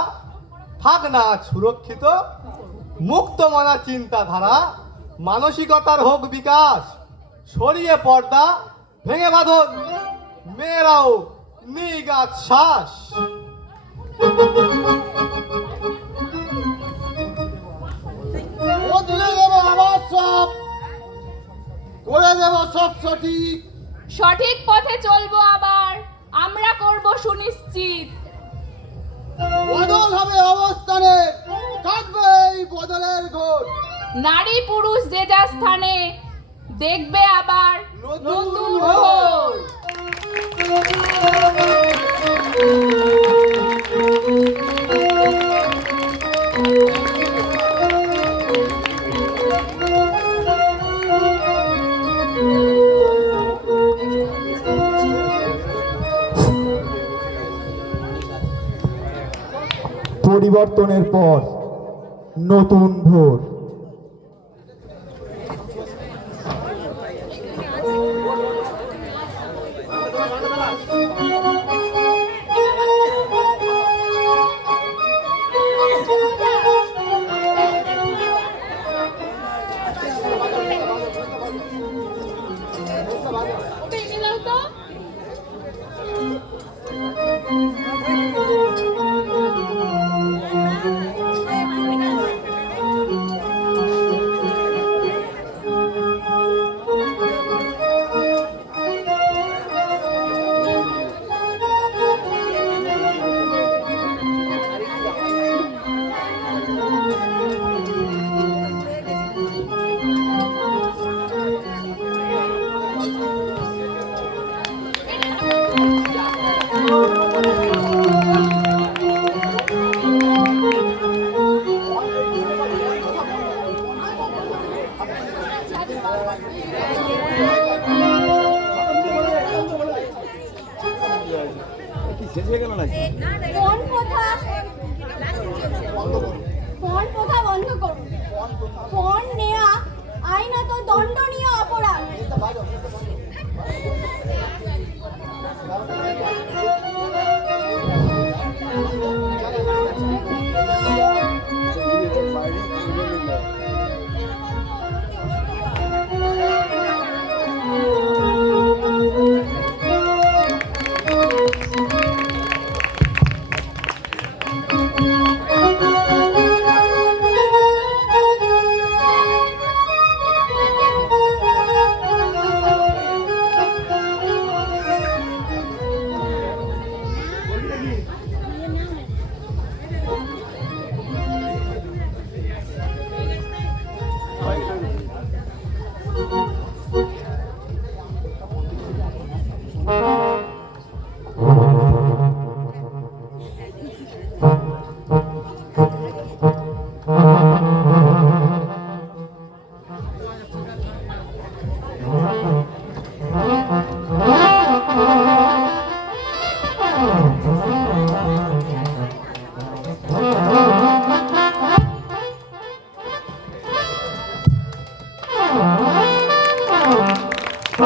থাক না সুরক্ষিত। মুক্ত মনা চিন্তাধারা, মানসিকতার হোক বিকাশ, সরিয়ে পর্দা, ভেঙে বাঁধন, মেয়েরাও নিগাত শ্বাস। বদলে দেব আবার সব, করে দেব সব সঠিক। সঠিক পথে চলবো আবার, আমরা করব সুনিশ্চিত। বদল হবে অবস্থানে, কাটবে এই বদলের ঘোর। নারী পুরুষ যে যা স্থানে দেখবে আবার নতুন ভোর। পরিবর্তনের পর নতুন ভোর।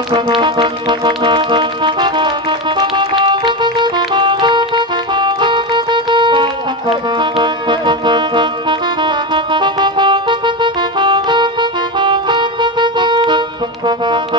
Thank you.